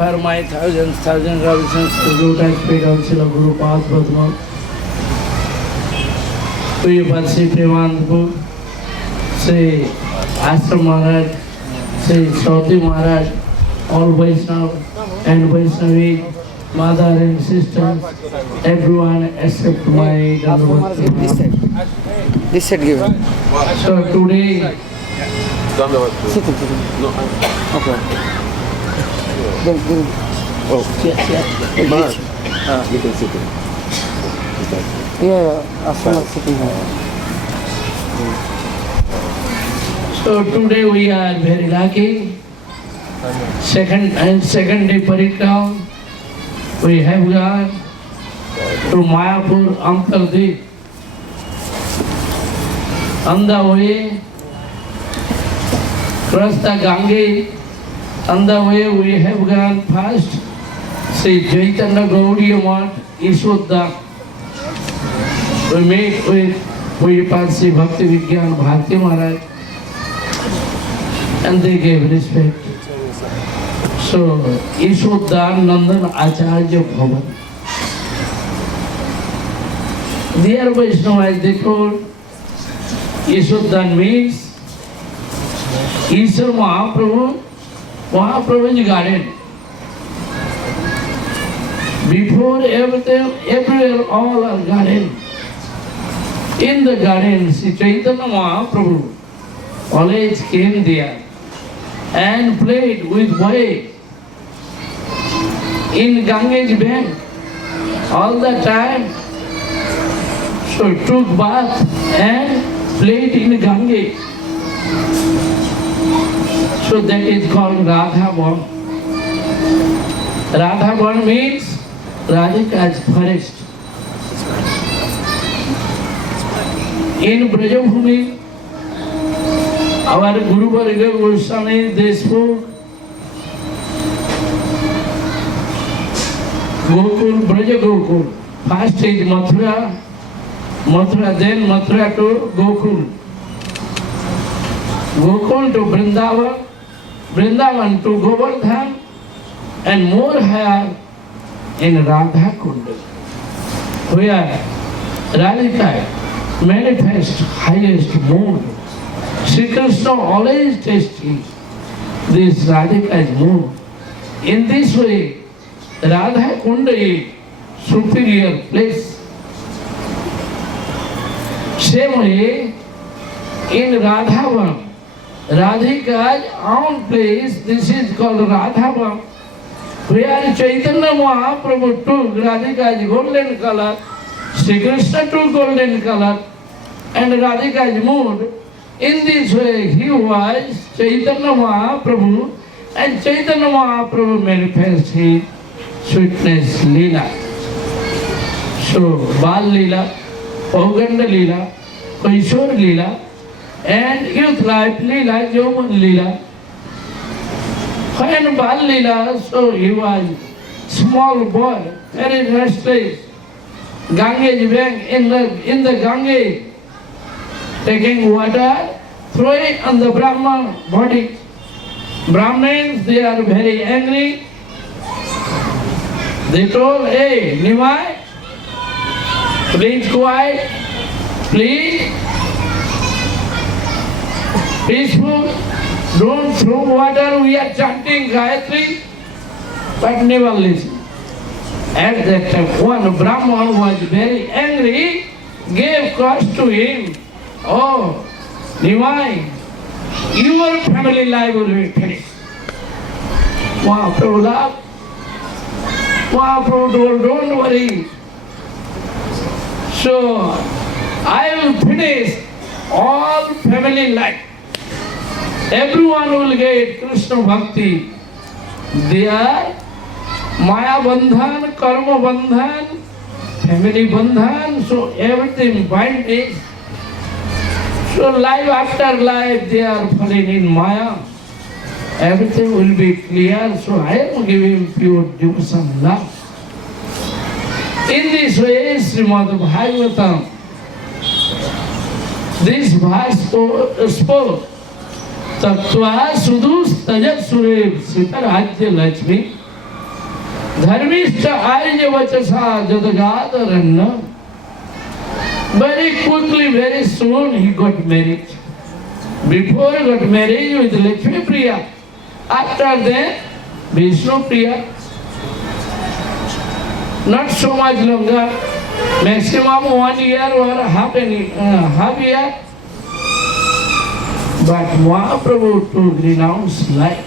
For my thousands revisions to do that speak of Srila Guru Pad Padma. We Patsi Premanpur, Sri Ashram Maharaj, Sri Shauti Maharaj, all Vaishnava and Vaishnavi, mother and sisters, everyone except my Dandavati. This side give. So today, Sit. No. Okay. Then. oh, yes. You can sit it. Yeah. After sitting here. So today we are very lucky. Second day parikrama we have gone to Mayapur Amtaldeep. On the way, cross the Gange. On the way we have gone past Sri Chaitanya Gaudiya Math, Yashoda. We met with Pujapad Bhakti Vigyan Bharati Maharaj and they gave respect. So, Yashoda Nandan Acharya Bhavan. Dear Vaishnavas, they told Yashoda means Ishwar Mahaprabhu's garden. Before everything, everywhere all are garden. In the garden, Sri Chaitanya Mahaprabhu always came there and played with waves in Gange's bank all the time. So took bath and played in Gange. So that is called Radha Van. Radha Van means Radhika's forest. In Brajabhumi, our Guru Varga Goswami, they spoke Gokul, Braja Gokul. First is Mathura, then Mathura to Gokul. Gokul to Vrindavan, Vrindavan to Govardhan, and more higher in Radha Kunda, where Radhika manifest highest mood. Sri Krishna always tasting this Radhika's mood. In this way, Radha Kunda is superior place. Same way, in Radhavan, Radhika's own place, this is called Radhavan, where Chaitanya Mahaprabhu took Radhika's golden color, Sri Krishna took golden color, and Radhika's mood. In this way, he was Chaitanya Mahaprabhu, and Chaitanya Mahaprabhu manifests his sweetness Leela. So, Bal Leela, Pauganda Leela, Kaishor Leela, and youth life Leela, Yauman Leela. When Bal Leela, so he was small boy, very restless. Gange bank in the Gange, taking water, throwing on the Brahman body. Brahmins, they are very angry. They told, hey, Nimai, please quiet, please, peaceful, don't throw water, we are chanting Gayatri, but never listen. At that time, one Brahman was very angry, gave curse to him. Oh, Nimai, your family life will be finished. Mahaprabhu laughed. Mahaprabhu told, don't worry. So, I will finish all family life. Everyone will get Krishna Bhakti. They are Maya Bandhan, Karma Bandhan, family Bandhan, so everything binding. So life after life they are falling in Maya. Everything will be clear, so I am giving pure devotion love. In this way, Srimad Bhagavatam, this verse spoke, Tattva Sudus Tajat Surev Sita Rajya Lakshmi Dharmishta Arya Vachasa Jadagadarana. Very quickly, very soon he got married. Before he got married with Lakshmi Priya. After that, Vishnu Priya. Not so much longer, maximum 1 year or half year. But Mahaprabhu to renounce life.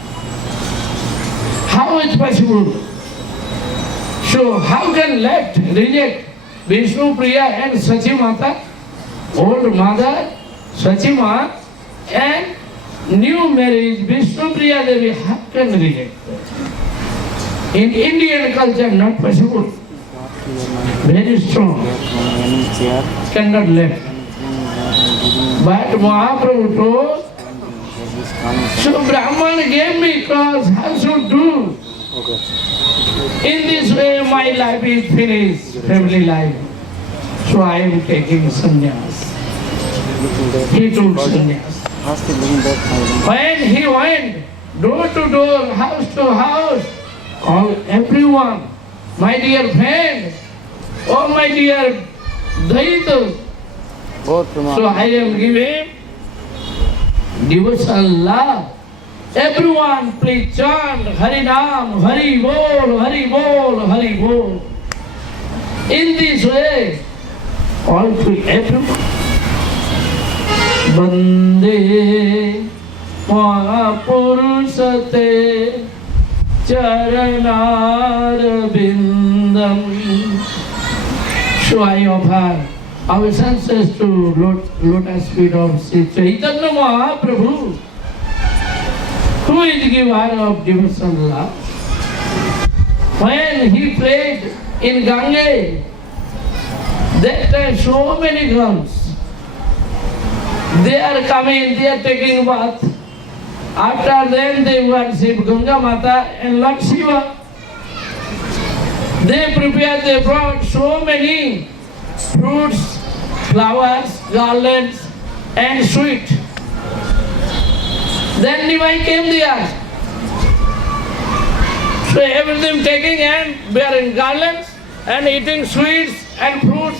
How is possible? So how can reject Vishnu Priya and Sachi Mata, old mother, Sachi Ma, and new marriage, Vishnu Priya Devi, how can reject? In Indian culture, not possible. Very strong. Cannot left. But Mahaprabhu told, so Brahman gave me cause, how should do? In this way my life is finished, family life. So I am taking sannyas. He took sannyas. When he went door to door, house to house, everyone, my dear friend, oh my dear Daitas, so I am giving devotional love. Everyone please chant Hari Nam, Hari Bol, Hari Bol, Hari Bol. In this way, all to everyone. Bande Mahapurusate Charanar Bindam. So I offer our senses to lotus feet of Sri Chaitanya Mahaprabhu, who is the giver of devotional love. When he played in Gange, that time so many girls, they are coming, they are taking bath. After then they worship Ganga Mata and Lord Shiva. They prepared, they brought so many fruits, flowers, garlands and sweet. Then Nimai came there. So everything taking and bearing garlands and eating sweets and fruits.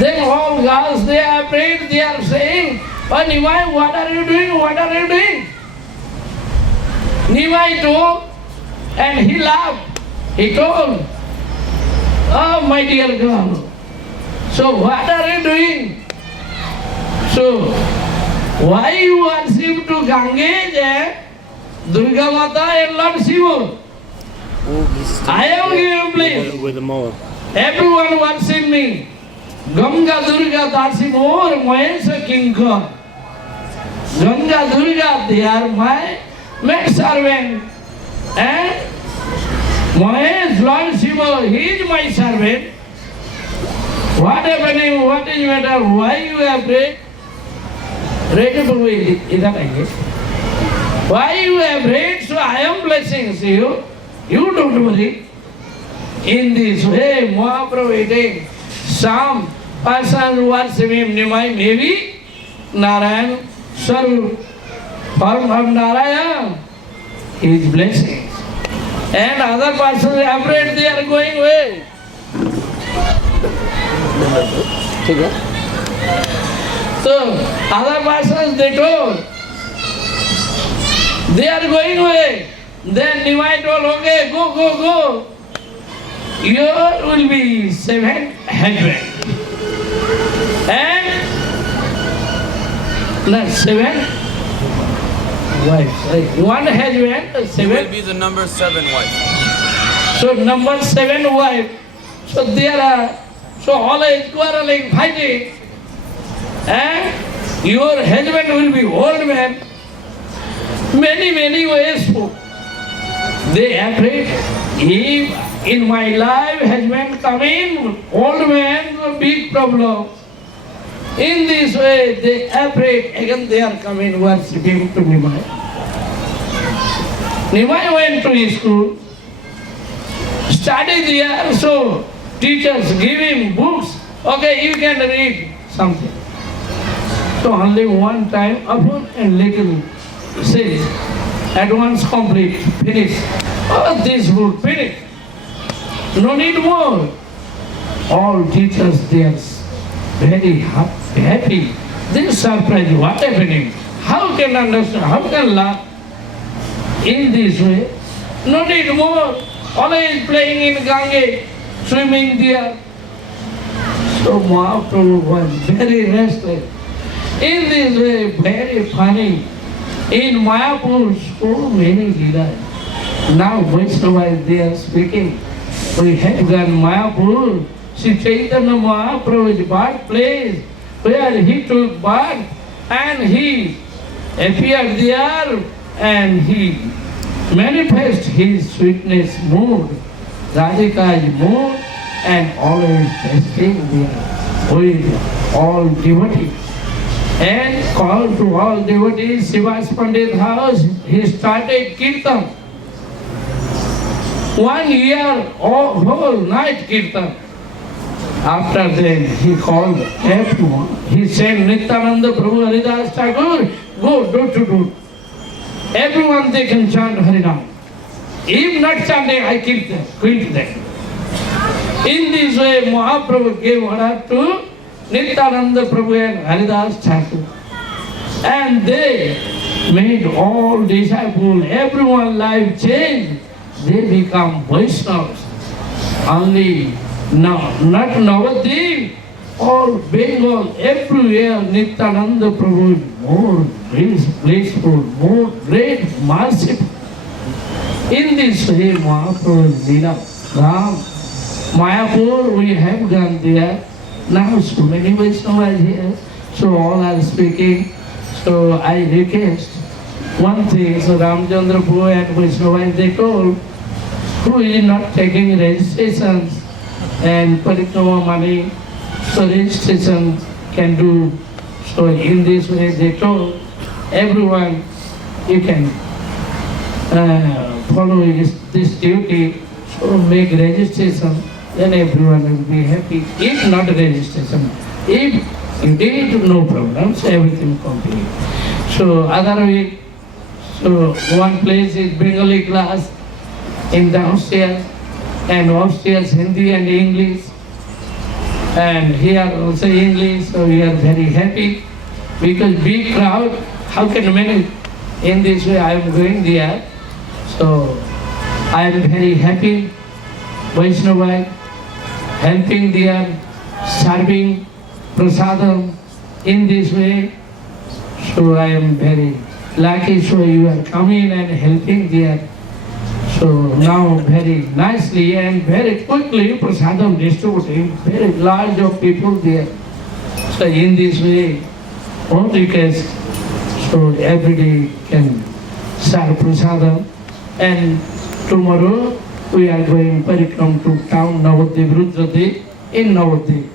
Then all girls, they are afraid, they are saying, oh Nimai, what are you doing? What are you doing? Nimai told, and he laughed. He told, oh my dear girl, so what are you doing? So, why you worship to Gange, Durga Mata and Lord Shiva? I am giving place. With the mole. Everyone worship me. Ganga Durga Dasi More Mahesha Kinkar. Ganga Durga, they are my maid servant. And Mahesh Lord Shiva, he is my servant. What happening? What is matter? Why you have prayed? Why you have prayed? So I am blessing you. You don't worry. In this way, Mahaprabhu eating some person worship him, Nimai, maybe Narayan, Saru, form of Narayan, his blessings. And other persons are afraid they are going away. So, other persons they told, they are going away. Then Nimai told, okay, go, go, go. Here will be 7 husbands. And not 7 wives. One husband, 7. will be the number 7 wife. So number 7 wife. So there are, so all is quarreling, fighting. And your husband will be old man. Many ways. They are afraid. If in my life husband come in, old man, a big problem. In this way, they are afraid. Again they are coming worshipping to Nimai. Nimai went to his school, studied there, so teachers give him books. Okay, you can read something. So only one time, often and little says, at once complete, finish. Oh, this book, finish. No need more. All teachers, they are very happy. They are surprised. What happening? How can understand? How can learn? In this way, no need more. Always playing in Gange, swimming there. So Mahaprabhu was very restless. In this way, very funny. In Mayapur, so many leelas. Now Vaishnavas, they are speaking. We have gone Mayapur. Sri Chaitanya Mahaprabhu's birthplace, where he took birth, and he appeared there, and he manifest his sweetness mood, Radhika's mood, and always testing there with all devotees. And called to all devotees, Srivas Pandit house, he started kirtan. 1 year, whole night kirtan. After that, he called everyone. He said, Nityananda Prabhu Haridas Thakur, go door to door. Everyone they can chant Harinam. If not chanting, I kill them. In this way, Mahaprabhu gave order to Nityananda Prabhu and Haridas Thakur. And they made all disciples, everyone life changed. They become Vaishnavas. Only now, not Navadvip, all Bengal, everywhere Nityananda Prabhu is more blissful, more great, merciful. In this way, Mahaprabhu Leela, Ram, Mayapur, we have gone there. Now so many Vaishnavas here, so all are speaking. So I request one thing, so Ramchandra Prabhu and Vaishnavas, they told, who is not taking registrations and parikrama money, so registration can do. So in this way they told everyone, you can follow this duty, so make registration, then everyone will be happy. If not registration, if you did, no problems, everything complete. So other week, so one place is Bengali class in downstairs, and upstairs Hindi and English, and here also English, so we are very happy because big crowd, how can manage? In this way I am going there, so I am very happy. Vaishnava helping there, serving prasadam in this way, so I am very lucky, so you are coming and helping there. So now very nicely and very quickly prasadam distributing, very large of people there. So in this way, all request, so every day can serve prasadam. And tomorrow we are going parikram to town Navadvip, Rudradvip in Navadvip.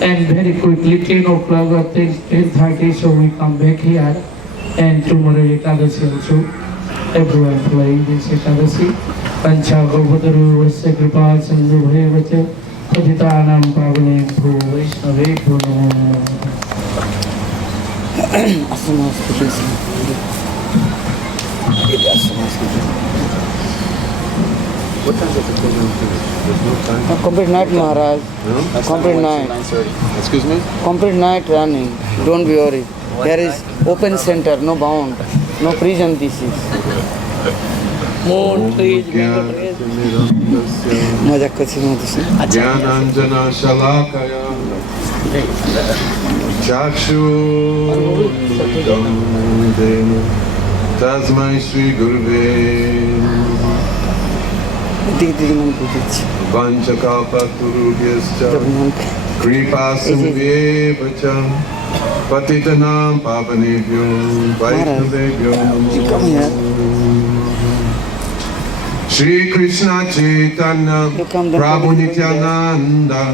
And very quickly 10 o'clock or 10:30, so we come back here. And tomorrow Ekadasi also. Everyone playing this Ekadasi. Pancha Gopadaru Vasya Kripa Sandhu Bhayavacha Patitanam Pavanebhyo Vaishnavebhyo Namo. Asana speaking. What time does the program finish? There's no time? Complete night, Maharaj. No? Complete night. 9:30. Excuse me? Complete night running. Don't be worried. There is open center, no bound, no prison this is. Moon trees, mango trees. मजाक करছি মধুসূ Jnananjana Shalakaya Chakshudam Dena Tasmai Shri Guruve দিকে দিকে নাম দিচ্ছি Vanchakapaturubhyascha Kripa Sindhyevacha Patitanam Pavanebhyo Vaishnavebhyo Namo. Shri Krishna Chaitanya Prabhu Nityananda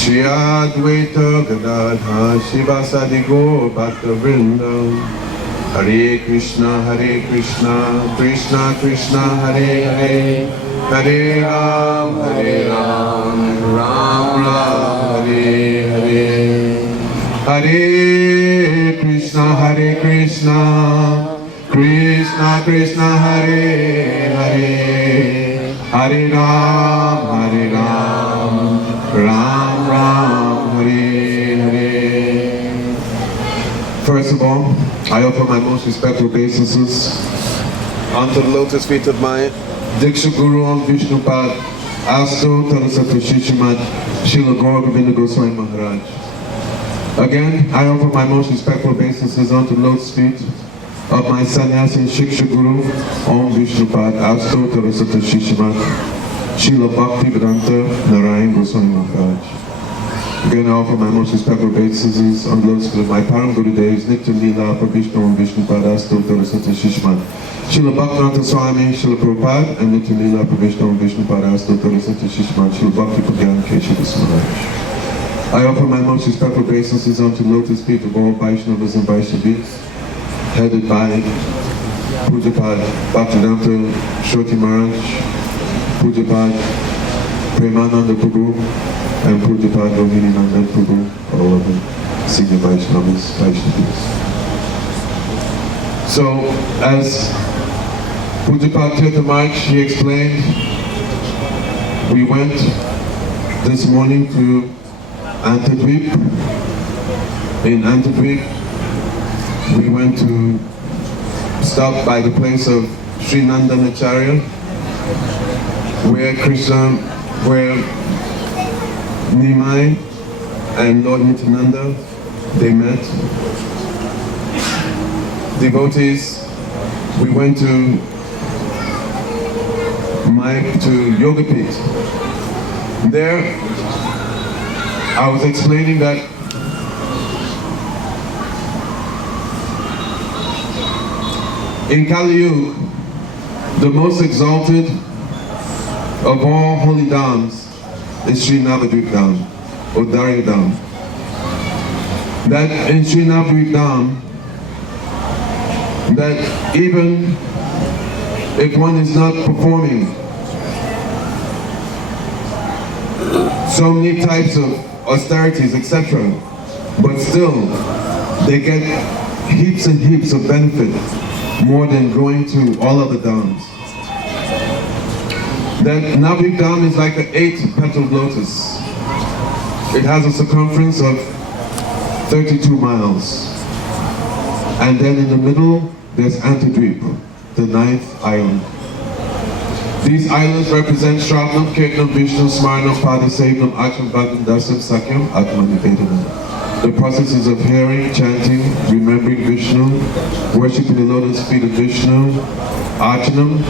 Shri Advaita Gadadha Shivasadi Gaur Bhakta Vrinda Hare Krishna Krishna Krishna Hare Hare Hare Ram Ram Hare Hare Hare Krishna Krishna Krishna Hare Hare Hare Ram, Ram Ram, Hare Hare. First of all, I offer my most respectful obeisances unto the lotus feet of my Diksha Guru on Vishnupad, Asto Tarasata Shishimat, Srila Gaura Govinda Goswami Maharaj. Again, I offer my most respectful obeisances unto the lotus feet of my sannyasi Shiksha Guru on Vishnupad, Asto Tarasata Shishimat, Srila Bhakti Vedanta Narayan Goswami Maharaj. Again, I offer my most respectful obeisances on the lotus feet of my Param Guru Devs, Nitya Leela, Prabhishna on Vishnupad, Asto Tarasata Shishimat, Srila Bhaktivedanta Swami, Srila Prabhupada, and Nitya Leela, Prabhishna on Vishnupad, Asto Tarasata Shishimat, Srila Bhakti Pragyan Keshav Maharaj. I offer my most respectful obeisances unto the lotus feet of all Vaishnavas and Vaishnavis, headed by Pujapad Bhaktivedanta Shoti Maharaj, Pujapad Premananda Prabhu, and Pujapad Rohini Nandan Prabhu, all of the senior Vaishnavis. So, as Pujapad Tirtha Maharaj, he explained, we went this morning to Antadweep. In Antadweep, we went to stop by the place of Sri Nandanacharya, where Nimai and Lord Nityananda, they met. Devotees, we went to Yogapith. There, I was explaining that in Kali Yuga, the most exalted of all holy dhams is Sri Navadvip Dham, or Darya Dham. That in Sri Navadvip Dham, that even if one is not performing so many types of austerities, etc., but still they get heaps and heaps of benefit more than going to all other dhams. That Navadvip Dham is like an 8-petaled lotus. It has a circumference of 32 miles. And then in the middle, there's Antadweep, the 9th island. These islands represent Shravanam, Kirtanam, Vishnu, Smaranam, Padasevanam, Acham, Bhagam, Dasam, Sakyam, Atmanivedanam. The processes of hearing, chanting, remembering Vishnu, worshipping the lotus feet of Vishnu, Archanam,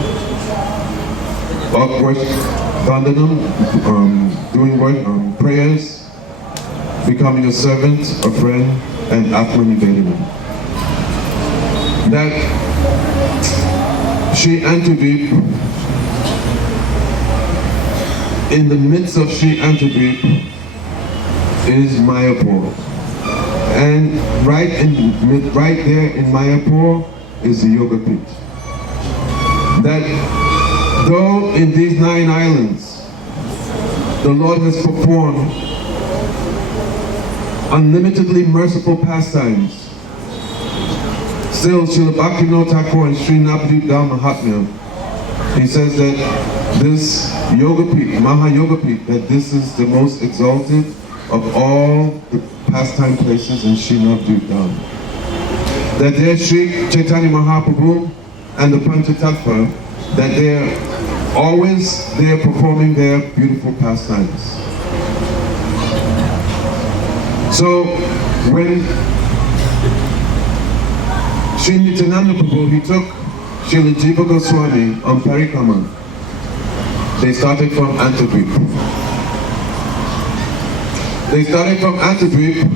Vandanam, doing work, prayers, becoming a servant, a friend, and Atmanivedanam. That Sri Antadweep, in the midst of Sri Antadweep is Mayapur. And right there in Mayapur is the Yogapith. That though in these 9 islands, the Lord has performed unlimitedly merciful pastimes, still Srila Bhaktivinoda Thakur and Sri Navadvip Dham Mahatmya, he says that this Yogapith, Mahayogapith, that this is the most exalted of all the pastime places in Sri Navadvip Dham. That there Sri Chaitanya Mahaprabhu and the Panchatattva, that they're always there performing their beautiful pastimes. So when Sri Nityananda Prabhu, he took Srila Jiva Goswami on Parikrama. They started from Antadweep. They started from Antadweep,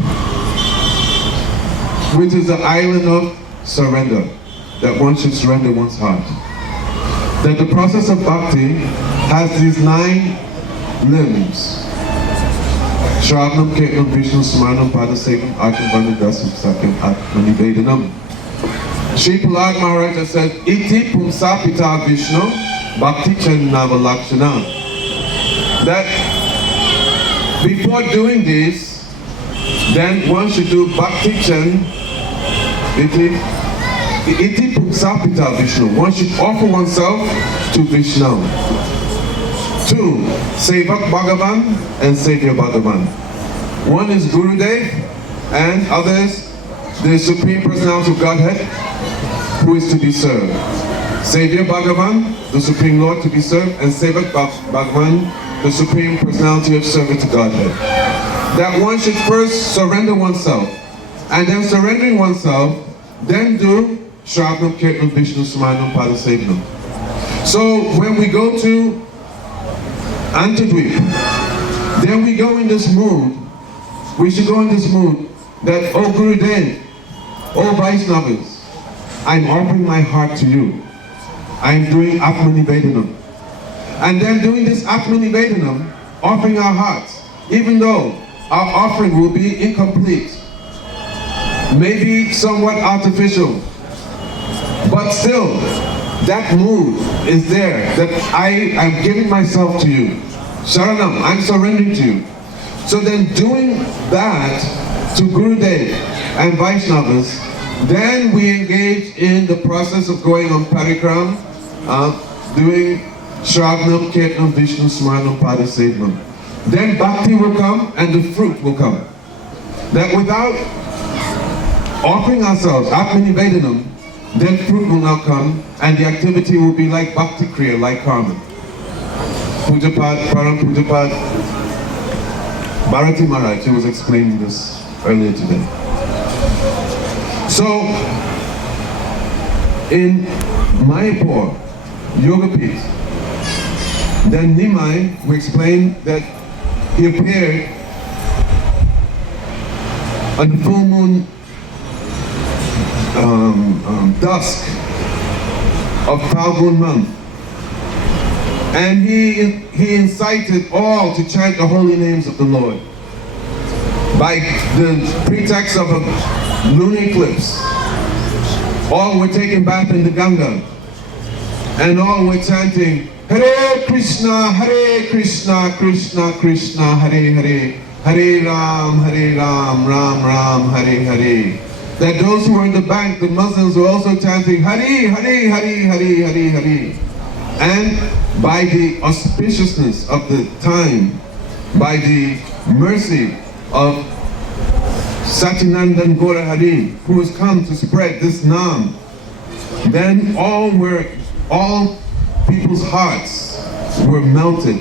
which is the island of surrender, that one should surrender one's heart. That the process of bhakti has these 9 limbs. Shravanam, Kirtanam, Vishnu, Smaranam, Padasevanam, Archanam, Bhagam, Dasam, Sakyam, Atmanivedanam. Sri Prahlad Maharaj said, Iti Pumsa Pita Vishnu, Bhakti Chandava Lakshana. That before doing this, then one should do Bhakti Chand, Iti Pumsa Pita Vishnu. One should offer oneself to Vishnu. Two, Sevak Bhagavan and Savior Bhagavan. One is Gurudev and others the Supreme Personality of Godhead who is to be served. Savior Bhagavan, the Supreme Lord to be served, and Sevak Bhagavan, the Supreme Personality of Servant to Godhead. That one should first surrender oneself, and then surrendering oneself, then do Shravnam, Kirtanam, Vishnu, Smarnam, Padasevanam. So when we go to Antadweep, then we go in this mood, we should go in this mood that, oh Gurudev, oh Vaishnavas, I'm offering my heart to you. I'm doing Atmanivedanam. And then doing this Atmanivedanam, offering our hearts, even though our offering will be incomplete, maybe somewhat artificial, but still, that mood is there, that I am giving myself to you. Sharanam, I'm surrendering to you. So then doing that to Gurudev and Vaishnavas, then we engage in the process of going on parikram, doing Shravnam, Kirtanam, Vishnu, Smarnam, Padasevanam. Then bhakti will come and the fruit will come. That without offering ourselves, Atmanivedanam, then fruit will now come and the activity will be like bhakti kriya, like karma. Pujapad, Param Pujapad, Bharati Maharaj, he was explaining this earlier today. So, in Mayapur, Yogapith, then Nimai, we explained that he appeared on the full moon dusk of Falgun month. And he incited all to chant the holy names of the Lord. By the pretext of a lunar eclipse, all were taking bath in the Ganga. And all were chanting, Hare Krishna, Krishna Krishna, Hare Hare, Hare Ram, Ram Ram, Hare Hare. That those who were in the bank, the Muslims, were also chanting, Hare Hare, Hare Hare, Hare Hare. And by the auspiciousness of the time, by the mercy of Satyanandan Gora Hari, who has come to spread this Naam, then all people's hearts were melted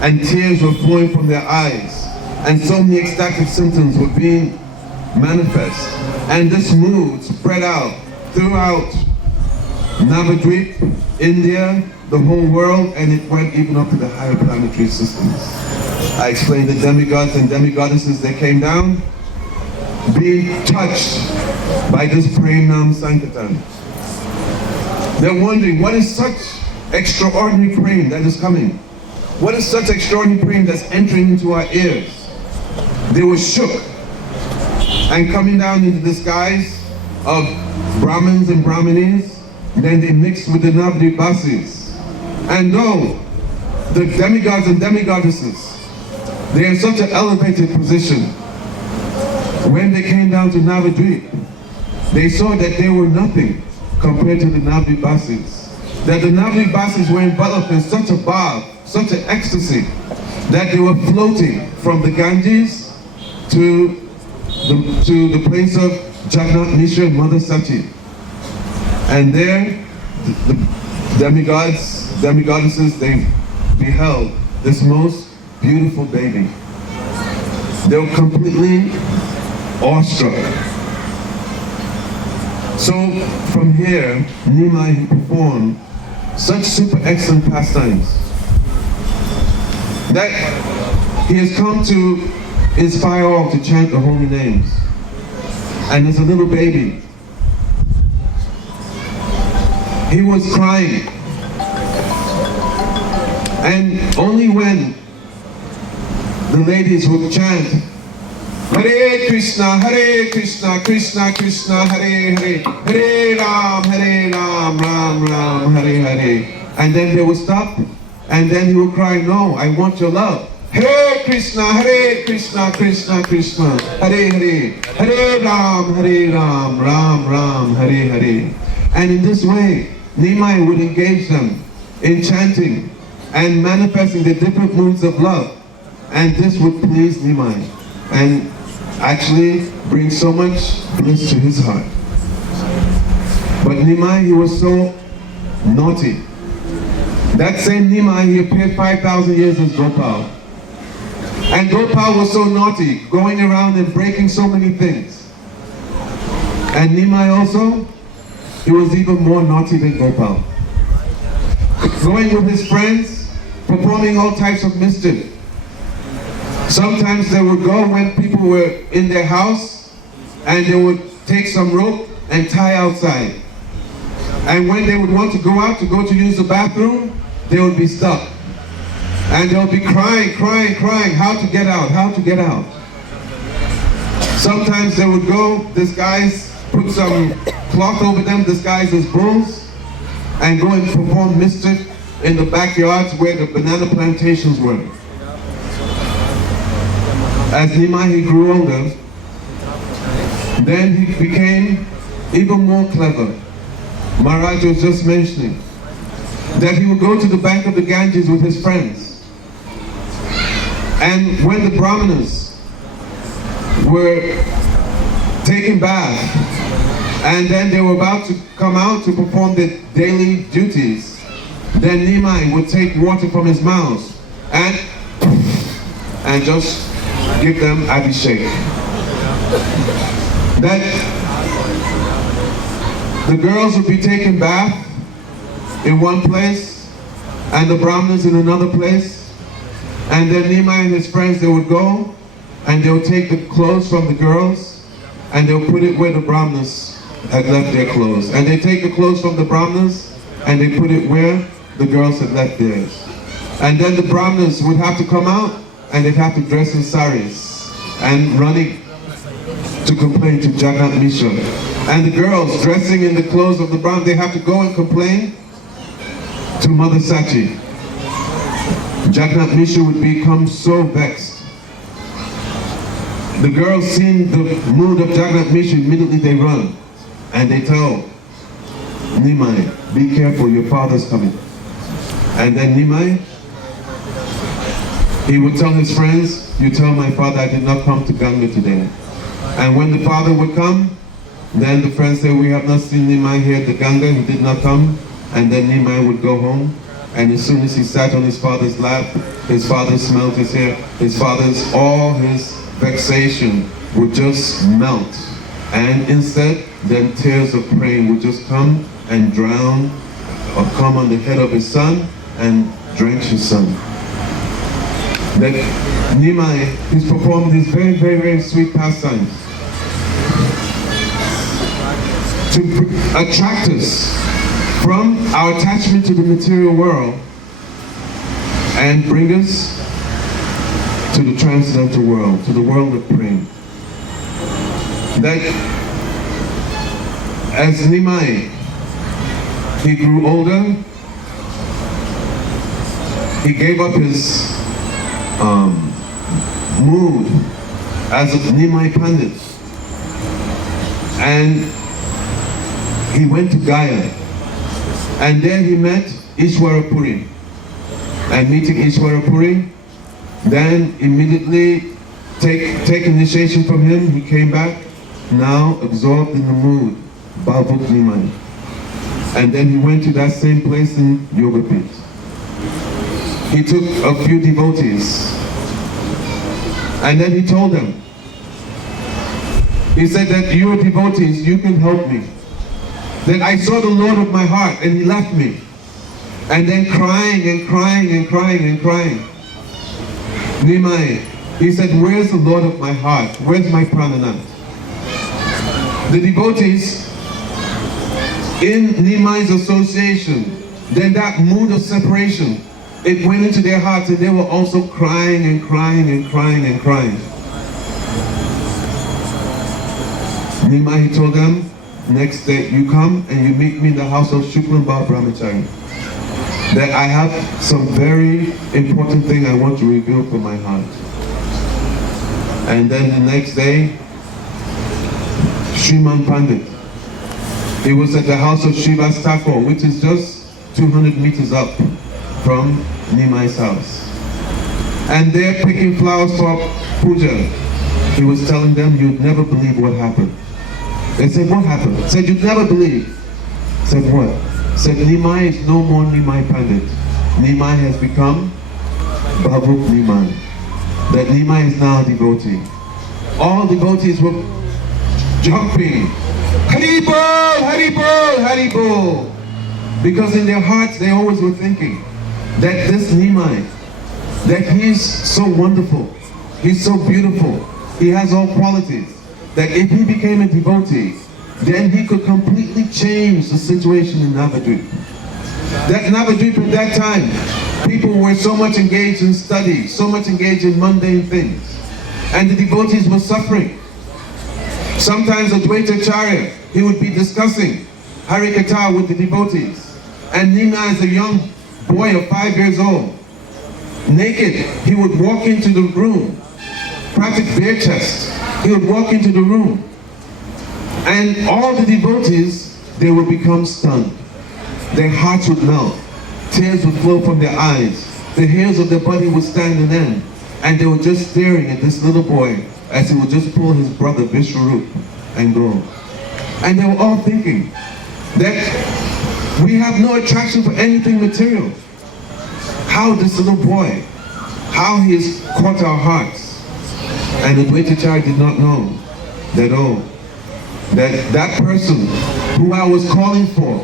and tears were flowing from their eyes and so many ecstatic symptoms were being manifest. And this mood spread out throughout Navadvip, India, the whole world, and it went even up to the higher planetary systems. I explained the demigods and demigoddesses that came down, being touched by this Prem Nam Sankirtan. They're wondering, what is such extraordinary prem that is coming? What is such extraordinary prem that's entering into our ears? They were shook and coming down into the skies of Brahmins and Brahminis, then they mixed with the Navadvip Vasis. And though the demigods and demigoddesses, they are in such an elevated position, when they came down to Navadvip, they saw that they were nothing compared to the Navadvip Vasis. That the Navadvip Vasis were enveloped in such a bhav, such an ecstasy, that they were floating from the Ganges to the place of Jagannath Mishra and Mother Sati. And there, the demigods, demigoddesses, they beheld this most beautiful baby. They were completely awestruck. So from here, Nimai performed such super excellent pastimes that he has come to inspire all to chant the holy names. And as a little baby, he was crying. And only when the ladies would chant, Hare Krishna, Krishna Krishna, Hare Hare, Hare Ram, Ram Ram, Hare Hare. And then they would stop, and then he would cry, no, I want your love. Hare Krishna, Krishna Krishna, Hare Hare, Hare Ram, Ram Ram, Hare Hare. And in this way, Nimai would engage them in chanting and manifesting the different moods of love. And this would please Nimai and actually bring so much bliss to his heart. But Nimai, he was so naughty. That same Nimai, he appeared 5,000 years as Gopal. And Gopal was so naughty, going around and breaking so many things. And Nimai also, he was even more naughty than Gopal. Going with his friends, performing all types of mischief. Sometimes they would go when people were in their house and they would take some rope and tie outside. And when they would want to go to use the bathroom, they would be stuck. And they'll be crying, how to get out, how to get out. Sometimes they would go, disguise, put some cloth over them, disguised as bulls, and go and perform mischief in the backyards where the banana plantations were. As Nimai, he grew older, then he became even more clever. Maharaj was just mentioning that he would go to the bank of the Ganges with his friends. And when the Brahmanas were taking bath, and then they were about to come out to perform their daily duties, then Nimai would take water from his mouth and just give them abhishek. That the girls would be taking bath in one place and the Brahmanas in another place, and then Nimai and his friends, they would go and they would take the clothes from the girls and they would put it where the Brahmanas had left their clothes, and they take the clothes from the Brahmanas and they put it where the girls had left theirs. And then the Brahmanas would have to come out and they'd have to dress in saris and running to complain to Jagannath Mishra. And the girls dressing in the clothes of the Brahmanas, they have to go and complain to Mother Sachi. Jagannath Mishra would become so vexed. The girls seeing the mood of Jagannath Mishra, immediately they run and they tell Nimai, be careful, your father's coming. And then Nimai, he would tell his friends, you tell my father I did not come to Ganga today. And when the father would come, then the friends say, we have not seen Nimai here at the Ganga, he did not come. And then Nimai would go home, and as soon as he sat on his father's lap, his father smelled his hair, all his vexation would just melt. And instead, then tears of praying would just come and drown or come on the head of his son and drench his son. That Nimai, he's performed these very, very, very sweet pastimes to attract us from our attachment to the material world and bring us to the transcendental world, to the world of praying. That as Nimai, he grew older, he gave up his mood as a Nimai Pandit, and he went to Gaya, and there he met Ishwarapuri. And meeting Ishwarapuri, then immediately take initiation from him, he came back, now absorbed in the mood, Bhavuk Nimai. And then he went to that same place in Yogapith. He took a few devotees, and then he told them, he said that you are devotees, you can help me. Then I saw the Lord of my heart, and he left me. And then crying and crying and crying and crying. Nimai, he said, where's the Lord of my heart? Where's my Prananath? The devotees, in Nimai's association, then that mood of separation, it went into their hearts, and they were also crying and crying and crying and crying. Nimai, he told them, next day you come and you meet me in the house of Shuklan Bhav Brahmachari. That I have some very important thing I want to reveal from my heart. And then the next day, Sriman Pandit, he was at the house of Srivas Thakur, which is just 200 meters up from Nimai's house. And they're picking flowers for puja. He was telling them, you'd never believe what happened. They said, what happened? Said, you'd never believe. Said, what? Said, Nimai is no more Nimai Pandit. Nimai has become Bhavuk Nimai. That Nimai is now a devotee. All devotees were jumping. Haribol, Haribol, Haribol. Because in their hearts they always were thinking that this Nimai, that he's so wonderful, he's so beautiful, he has all qualities, that if he became a devotee, then he could completely change the situation in Navadvip. That Navadvip at that time, people were so much engaged in study, so much engaged in mundane things, and the devotees were suffering. Sometimes Advaita Acharya, he would be discussing Harikatha with the devotees, and Nimai, as a young boy of 5 years old, naked, he would walk into the room, practically bare chest. He would walk into the room, and all the devotees, they would become stunned. Their hearts would melt, tears would flow from their eyes, the hairs of their body would stand on end, and they were just staring at this little boy as he would just pull his brother Vishwarup and go. And they were all thinking that we have no attraction for anything material. How this little boy, how he has caught our hearts. And the Advaita Acharya did not know that, oh, that person who I was calling for,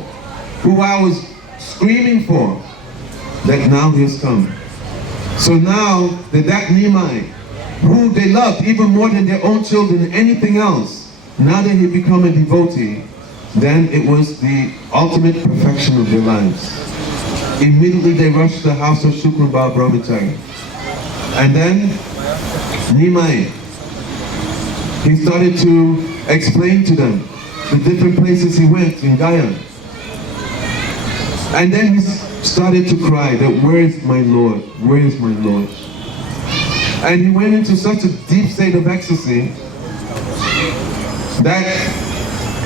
who I was screaming for, that now he has come. So now that Nimai, who they loved even more than their own children and anything else, now that he become a devotee, then it was the ultimate perfection of their lives. Immediately they rushed to the house of Shukran Brahmachari. And then Nimai, he started to explain to them the different places he went in Gaya. And then he started to cry that, where is my Lord? Where is my Lord? And he went into such a deep state of ecstasy that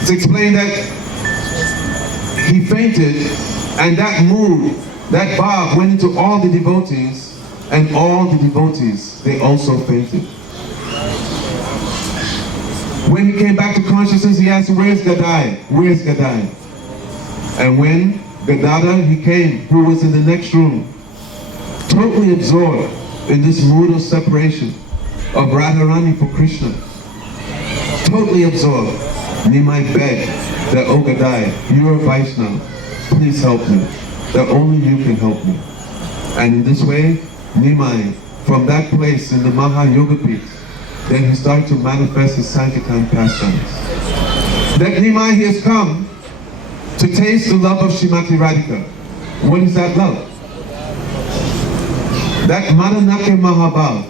it's explained that he fainted, and that mood, that bhav went into all the devotees, and all the devotees, they also fainted. When he came back to consciousness, he asked, where's Gadai? Where's Gadai? And when Gadadhar, he came, who was in the next room, totally absorbed in this mood of separation of Radharani for Krishna. Totally absorbed. Nimai begged that, oh Gadai, you're a Vaishnava, please help me. That only you can help me. And in this way, Nimai, from that place in the Maha Yogapith, then he started to manifest his Sankirtan pastimes. That Nimai, he has come to taste the love of Srimati Radhika. What is that love? That Madanake Mahabhav.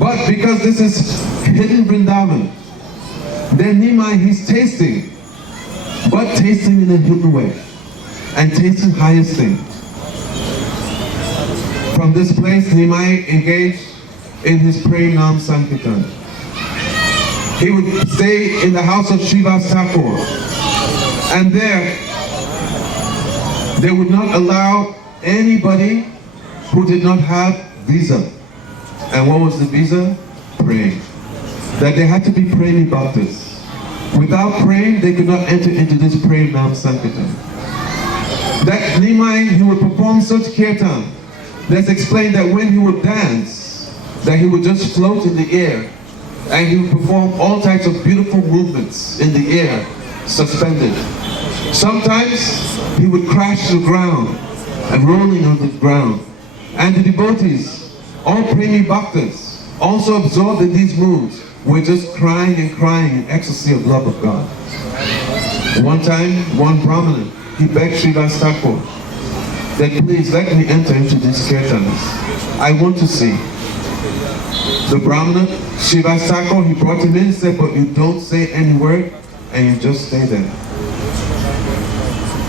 But because this is hidden Vrindavan, then Nimai, he's tasting, but tasting in a hidden way, and tasting highest things. From this place, Nimai engaged in his Prem Nam Sankirtan. He would stay in the house of Srivas Thakur, and there, they would not allow anybody who did not have visa. And what was the visa? Praying. That they had to be Premi Bhaktas. Without praying, they could not enter into this Prem Nam Sankirtan. That Nimai, he would perform such kirtan, that's explained that when he would dance, that he would just float in the air, and he would perform all types of beautiful movements in the air, suspended. Sometimes he would crash to the ground and rolling on the ground. And the devotees, all Premi Bhaktas, also absorbed in these moves, were just crying and crying in ecstasy of love of God. One time, one Brahmana, he begged Srivas Thakur that please let me enter into these kirtans. I want to see. The Brahmana, Srivas Thakur, he brought him in and said, but you don't say any word and you just stay there.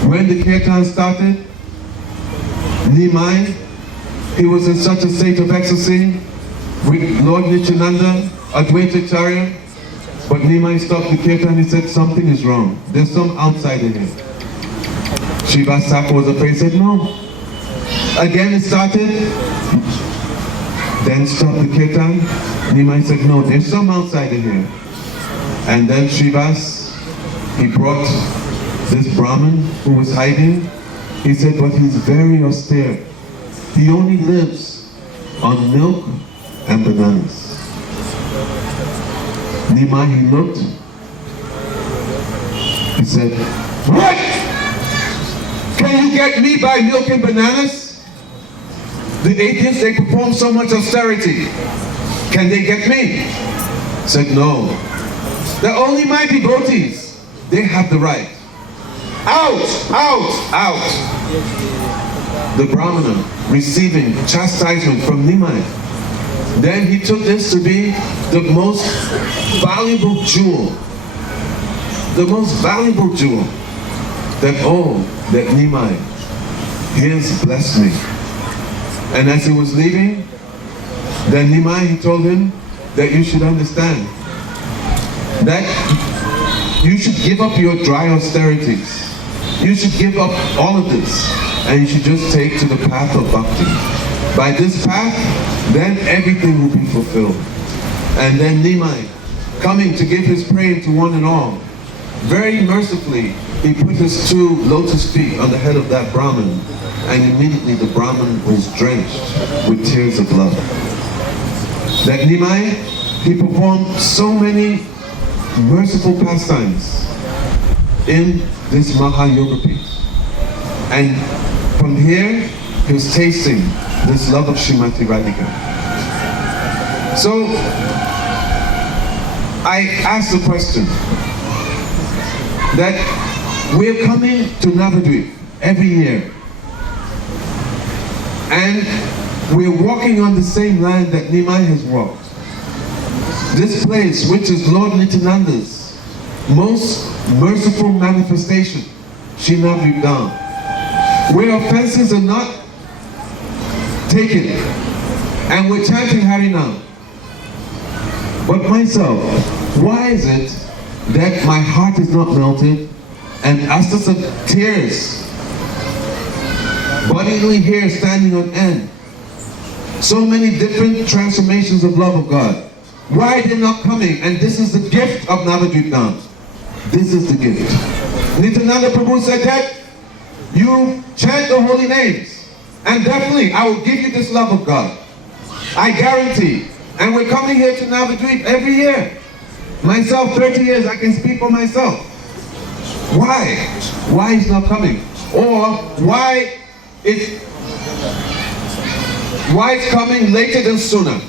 When the kirtan started, Nimai, he was in such a state of ecstasy with Lord Nityananda, Advaita Acharya, but Nimai stopped the kirtan and he said, something is wrong. There's some outsider here. Srivas Thakur was afraid, he said, no. Again it started. Then stopped the kirtan. Nimai said, no, there's some outside in here. And then Srivas, he brought this Brahmin who was hiding. He said, but he's very austere. He only lives on milk and bananas. Nimai, he looked. He said, what? Can you get me by milk and bananas? The atheists, they perform so much austerity. Can they get me? Said, no. They're only my devotees. They have the right. Out, out, out. The Brahmana receiving chastisement from Nimai. Then he took this to be the most valuable jewel. The most valuable jewel. That, oh, that Nimai, he has blessed me. And as he was leaving, then Nimai, he told him that you should understand that you should give up your dry austerities. You should give up all of this and you should just take to the path of bhakti. By this path, then everything will be fulfilled. And then Nimai, coming to give his praying to one and all, very mercifully, he put his 2 lotus feet on the head of that Brahmin, and immediately the Brahmin was drenched with tears of love. That Nimai, he performed so many merciful pastimes in this Mahayoga and from here he was tasting this love of Srimati Radhika. So I asked the question that we're coming to Navadvip every year and we're walking on the same land that Nimai has walked. This place, which is Lord Nityananda's most merciful manifestation, Srinav Dham, where offenses are not taken, and we're chanting Harinam. But myself, why is it that my heart is not melted, and astas of tears, bodily hair standing on end, so many different transformations of love of God? Why are they not coming? And this is the gift of Navadvip Dham. This is the gift. Nityananda Prabhu said that you chant the holy names, and definitely I will give you this love of God. I guarantee. And we're coming here to Navadvip every year. Myself, 30 years, I can speak for myself. Why? Why is not coming? Or why it's coming later than sooner?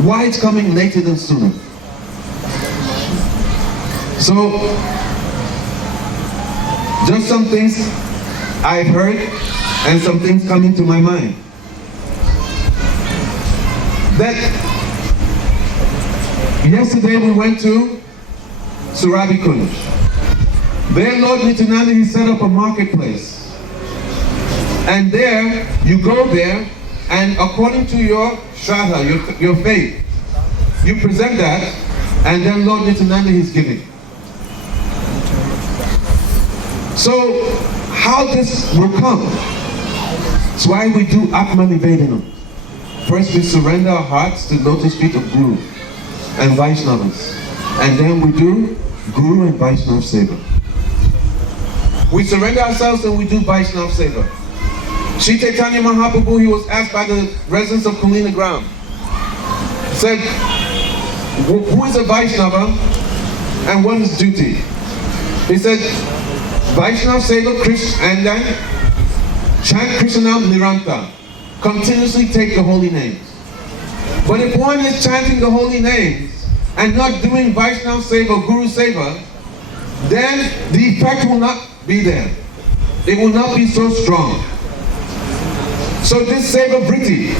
Why it's coming later than sooner? So, just some things I've heard and some things come into my mind. That yesterday we went to Surabhi Kunj. There Lord Nityananda, he set up a marketplace. And there, you go there, and according to your shraddha, your faith, you present that, and then Lord Nityananda, he's giving. So, how this will come? That's why we do Atma Nivedanam. First we surrender our hearts to the lotus feet of Guru and Vaishnavas. And then we do Guru and Vaishnav Seva. We surrender ourselves and we do Vaishnav Seva. Sri Chaitanya Mahaprabhu, he was asked by the residents of Kulina Gram, said, who is a Vaishnava and what is duty? He said, Vaishnav Seva Krishna, and then chant Krishna Niranta. Continuously take the holy names. But if one is chanting the holy names and not doing Vaishnav Seva, Guru Seva, then the effect will not be there. It will not be so strong. So this Seva Vritti,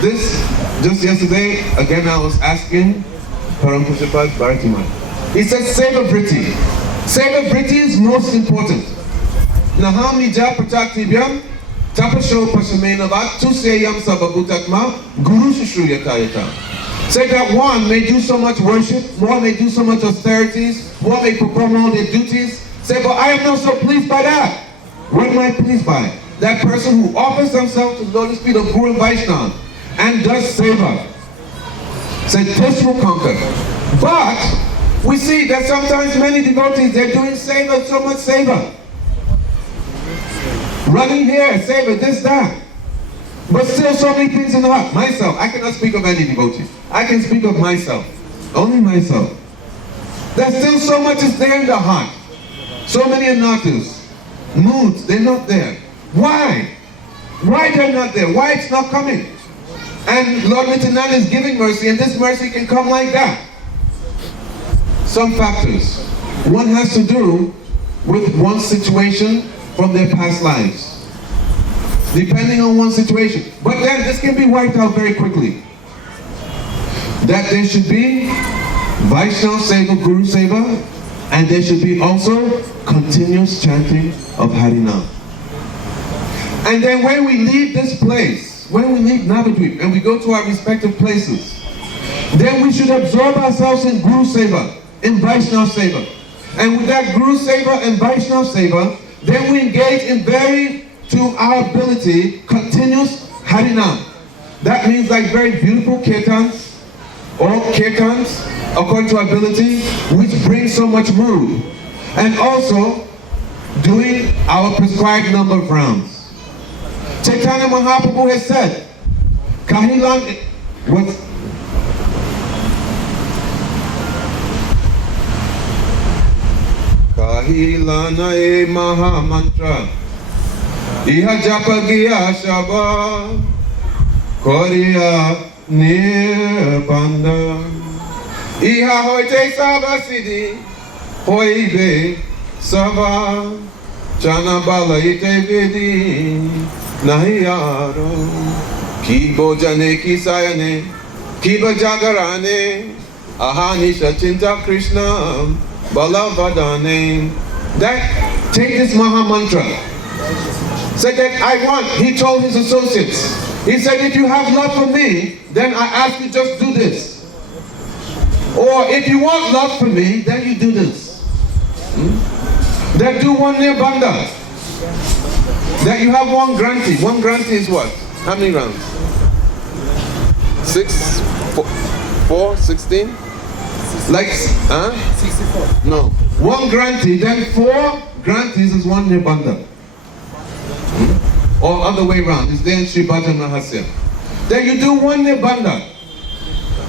just yesterday, again I was asking Param Pushapad Bharatiman. He said Seva Vritti. Seva Vritti is most important. Naham Nija Prachaktibhyam Tapasho Pasamenavat Tuseyam Sababutatma Guru Shushruyatayata. Say that one may do so much worship, one may do so much austerities, one may perform all their duties. Say, but I am not so pleased by that. What am I pleased by? that person who offers themselves to the lotus feet of Guru and Vaishnava and does seva. Said this will conquer. But we see that sometimes many devotees, they're doing seva, so much seva. Running here, seva, this, that. But still so many things in the heart. Myself, I cannot speak of any devotee. I can speak of myself. Only myself. There's still so much is there in the heart. So many anatas, moods, they're not there. Why? Why they're not there? Why it's not coming? And Lord Nityananda is giving mercy, and this mercy can come like that. Some factors. One has to do with one's situation from their past lives. Depending on one's situation. But then this can be wiped out very quickly. That there should be Vaishnava Seva, Guru Seva, and there should be also continuous chanting of Harinam. And then when we leave this place, when we leave Navadvip and we go to our respective places, then we should absorb ourselves in Guru Seva, in Vaishnava Seva. And with that Guru Seva and Vaishnava Seva, then we engage in very, to our ability, continuous Harinam. That means like very beautiful kirtans, or kirtans, according to our ability, which brings so much mood. And also, doing our prescribed number of rounds. Chaitanya Mahaprabhu has said, Kahilan was Kahilana e Maha Mantra Iha Japa Giya Shaba Korea Nirbanda Iha Hoite Saba Siddhi Hoibe Sava Chanabala Ite Vedi Nahiyaro Kibo Jane Kisayane Kiba Jagarane Ahani Shachinta Krishna Balavadane. That, take this Maha Mantra. Said that I want, he told his associates, he said, if you have love for me, then I ask you just do this. Or if you want love for me, then you do this. Then do one near Banda. That you have one granty. One granty is what? How many rounds? 6? 4? 16? Like, huh? 64. No. One granty, then 4 grantees is one Nirbandha. Or other way around. It's there in Sri Bhajan Rahasya. Then you do one Nirbandha.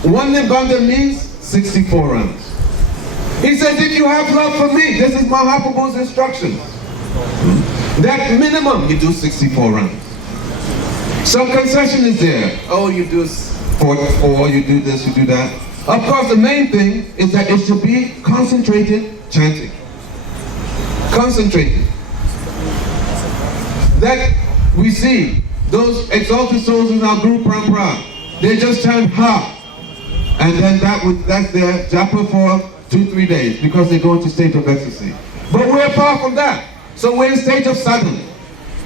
One Nirbandha means 64 rounds. He says, if you have love for me, this is Mahaprabhu's instruction. That minimum, you do 64 rounds. Some concession is there. Oh, you do 4, you do this, you do that. Of course, the main thing is that it should be concentrated chanting. Concentrated. That we see, those exalted souls in our Guru Parampara, they just chant Ha. And then that's their japa for 2-3 days because they go into state of ecstasy. But we're apart from that. So we're in state of sadhana.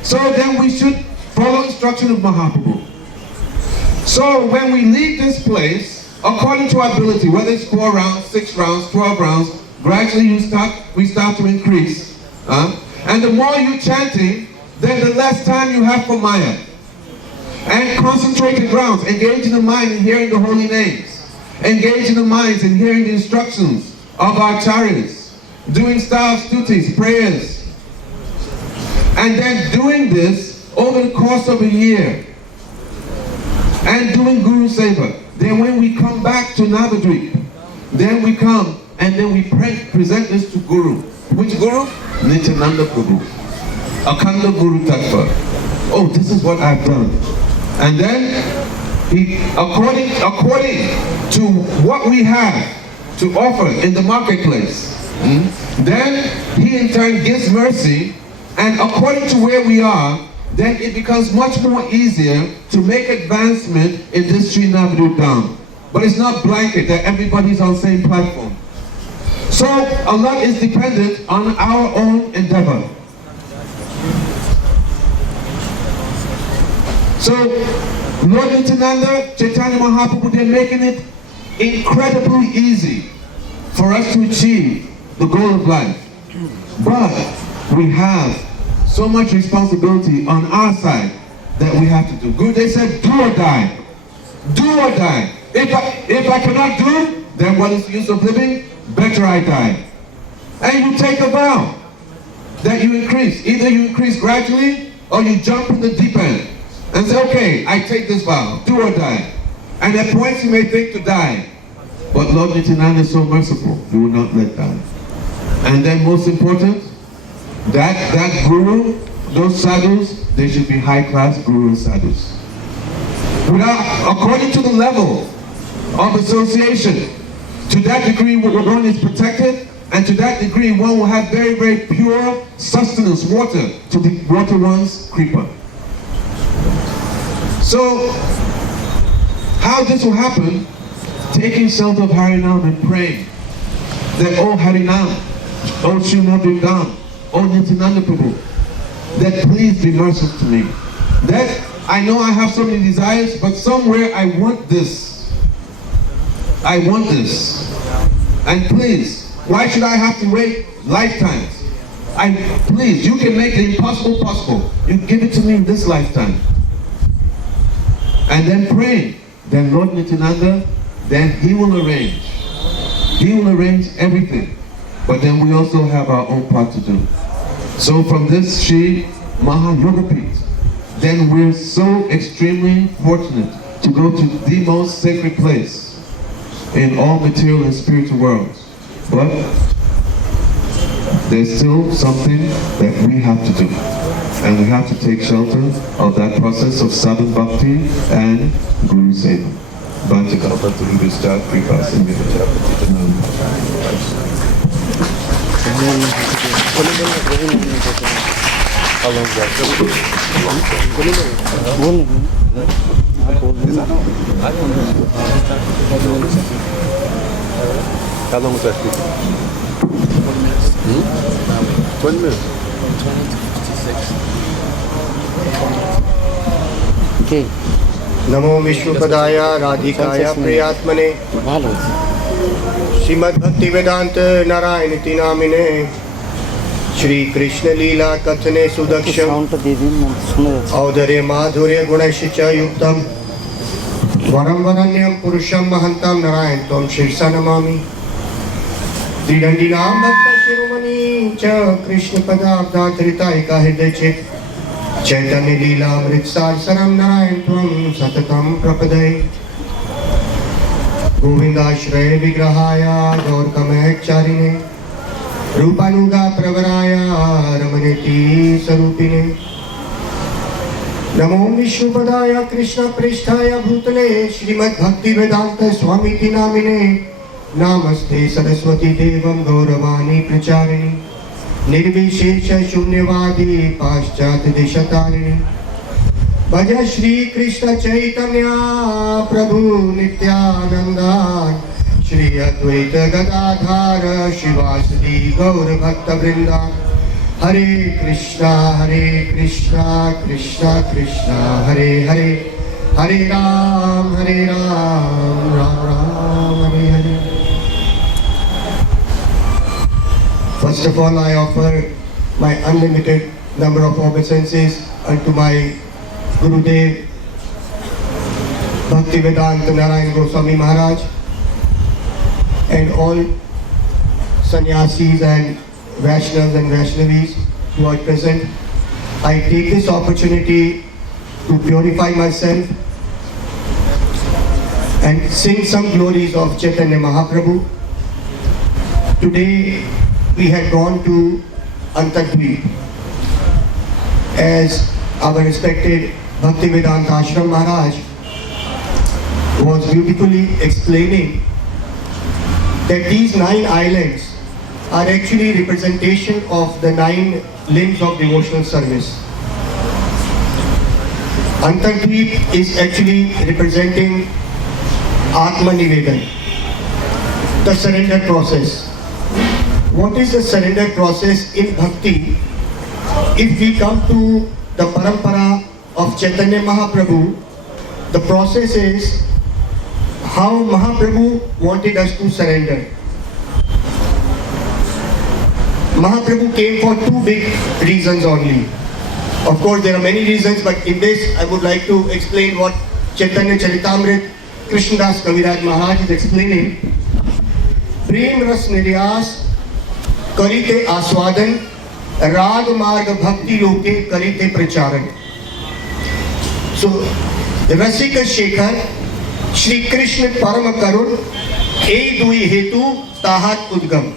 So then we should follow instruction of Mahaprabhu. So when we leave this place, according to our ability, whether it's 4 rounds, 6 rounds, 12 rounds, gradually we start to increase. And the more you're chanting, then the less time you have for Maya. And concentrated rounds, engage in the mind in hearing the holy names. Engage in the minds in hearing the instructions of our acharyas. Doing styles, stutis, prayers. And then doing this over the course of a year. And doing Guru Seva. Then when we come back to Navadvip, then we come and then we present this to Guru. Which Guru? Nityananda Prabhu. Akhanda Guru Tattva. Oh, this is what I've done. And then, he, according to what we have to offer in the marketplace, then he in turn gives mercy, and according to where we are, then it becomes much more easier to make advancement in this Sri Navadvip Dham. But it's not blanket that everybody's on the same platform. So a lot is dependent on our own endeavor. So Lord Nityananda, Chaitanya Mahaprabhu, they're making it incredibly easy for us to achieve the goal of life. But we have so much responsibility on our side that we have to do. Gurudev said, do or die. Do or die. If I cannot do, then what is the use of living? Better I die. And you take a vow that you increase. Either you increase gradually or you jump in the deep end and say, okay, I take this vow, do or die. And at points you may think to die. But Lord Nityananda is so merciful, he will not let die. And then most important, that guru, those sadhus, they should be high-class guru and sadhus. According to the level of association, to that degree one is protected, and to that degree one will have very, very pure sustenance, water, to water one's creeper. So, how this will happen? Taking shelter of Harinam and praying that, oh Harinam, oh Srimad Vrindavan, oh Nityananda Prabhu, that please be merciful to me. That I know I have so many desires, but somewhere I want this. I want this. And please, why should I have to wait lifetimes? Please, you can make the impossible possible. You give it to me in this lifetime. And then pray. Then Lord Nityananda, then he will arrange. He will arrange everything. But then we also have our own part to do. So from this Sri Mahayogapeeth, then we're so extremely fortunate to go to the most sacred place in all material and spiritual worlds. But there's still something that we have to do. And we have to take shelter of that process of sadhan bhakti and guru seva. Bhantakalpa Turubhishta Kripa Sindhya How long was that speaking? 20 minutes. Okay. नमो विष्णुपदाय राधिकाय प्रियात्मने श्रीमद् भक्ति वेदांत नारायण नामिने श्री कृष्ण लीला कथने सुदक्षम sound दे दी मैं सुन रहा औदर्य माधुर्य गुणैश्च च युक्तम वरम वरण्यम पुरुषम महंतम नारायण त्वं शीर्षा नमामि त्रिदंडिनां भक्त शिरोमणि च कृष्ण पदाब्दाधृतायिका हृदय चित चैतन्य लीलामृत सारसरम नारायण त्वं सततं प्रपदये गोविंदाश्रय विग्रहाय गौरकमयचारिणे रूपानुगा प्रवराय रमणीति स्वरूपिणे नमो विष्णुपदाय कृष्ण पृष्ठाय भूतले श्रीमद् भक्ति वेदांत स्वामीति नामिने नमस्ते सरस्वती देवं गौरवाणी प्रचारिणी निर्विशेष शून्यवादी पाश्चात्य देशतारिणी भज श्री कृष्ण चैतन्य प्रभु नित्यानंद श्री अद्वैत गदाधर शिवासदि गौर भक्त वृंदा हरे Krishna Krishna Krishna Hare Hare Hare Ram Ram Ram Hare Hare. First of all, I offer my unlimited number of obeisances unto my Gurudev Bhaktivedanta Narayan Goswami Maharaj and all sannyasis and Vaishnavas and Vaishnavis who are present. I take this opportunity to purify myself and sing some glories of Chaitanya Mahaprabhu. Today we had gone to Antardweep as our respected Bhaktivedanta Ashram Maharaj was beautifully explaining that these 9 islands are actually representation of the 9 limbs of devotional service. Antardweep is actually representing Atma Nivedan, the surrender process. What is the surrender process in bhakti? If we come to the parampara of Chaitanya Mahaprabhu, the process is how Mahaprabhu wanted us to surrender. Mahaprabhu came for two big reasons only. Of course, there are many reasons, but in this, I would like to explain what Chaitanya Charitamrita Krishnadas Kaviraj Maharaj is explaining. Prem ras niryas karite aswadan, rag marg bhakti loke karite pracharan. So, Rasika Shekhar, Shri Krishna Parama Karun, E Dui Hetu Tahat Udgam.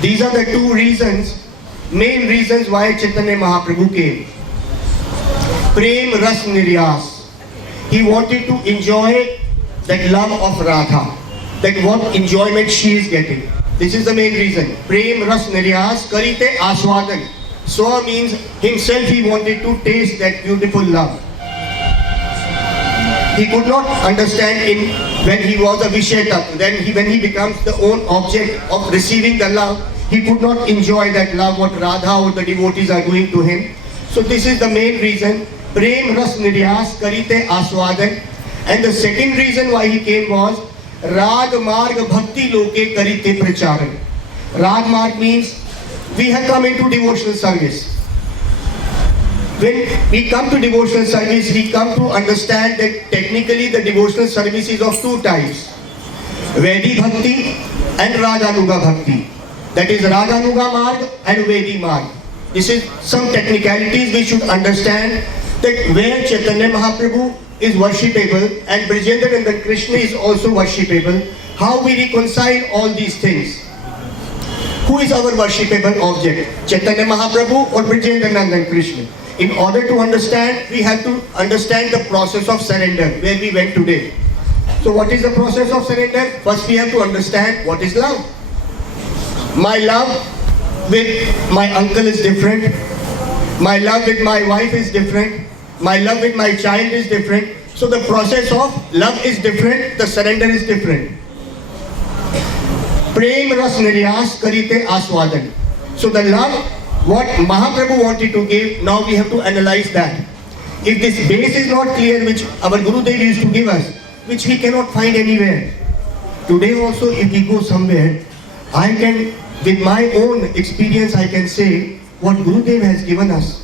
These are the two reasons, main reasons why Chaitanya Mahaprabhu came. Prem ras niryas. He wanted to enjoy that love of Radha, that what enjoyment she is getting. This is the main reason. Prem ras niryas karite aswadan. So means himself he wanted to taste that beautiful love. He could not understand when he was a Visheta, when he becomes the own object of receiving the love, he could not enjoy that love what Radha or the devotees are doing to him. So this is the main reason. Prem ras niryas karite aswadan. And the second reason why he came was Rag marg bhakti loke karite pracharan. Rag marg means we have come into devotional service. When we come to devotional service, we come to understand that technically the devotional service is of two types. Vedi Bhakti and Raganuga Bhakti. That is Raganuga Marg and Vedi Marg. This is some technicalities we should understand, that where Chaitanya Mahaprabhu is worshipable and Brajendra and Krishna is also worshipable, how we reconcile all these things. Who is our worshipable object? Chaitanya Mahaprabhu or Brajendra and Krishna? In order to understand, we have to understand the process of surrender, where we went today. So what is the process of surrender? First we have to understand what is love. My love with my uncle is different. My love with my wife is different. My love with my child is different. So the process of love is different, the surrender is different. Prem ras niryas karite aswadan. So the love what Mahaprabhu wanted to give, now we have to analyze that. If this base is not clear, which our Gurudev used to give us, which we cannot find anywhere. Today also, if we go somewhere, I can, with my own experience, I can say what Gurudev has given us.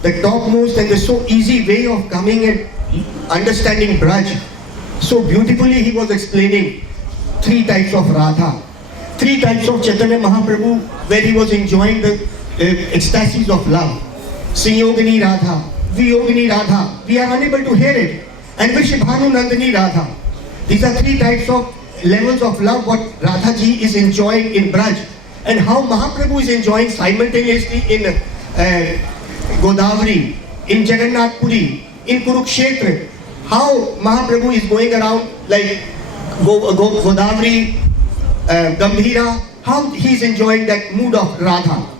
The topmost and the so easy way of coming and understanding Braj. So beautifully he was explaining three types of Radha, three types of Chaitanya Mahaprabhu, where he was enjoying the ecstasies of love. Sanyogini Radha, Viyogini Radha, we are unable to hear it. And Vrishabhanu Nandini Radha. These are three types of levels of love what Radha ji is enjoying in Braj. And how Mahaprabhu is enjoying simultaneously in Godavari, in Jagannath Puri, in Kurukshetra. How Mahaprabhu is going around like Godavari, Gambhira, how he is enjoying that mood of Radha.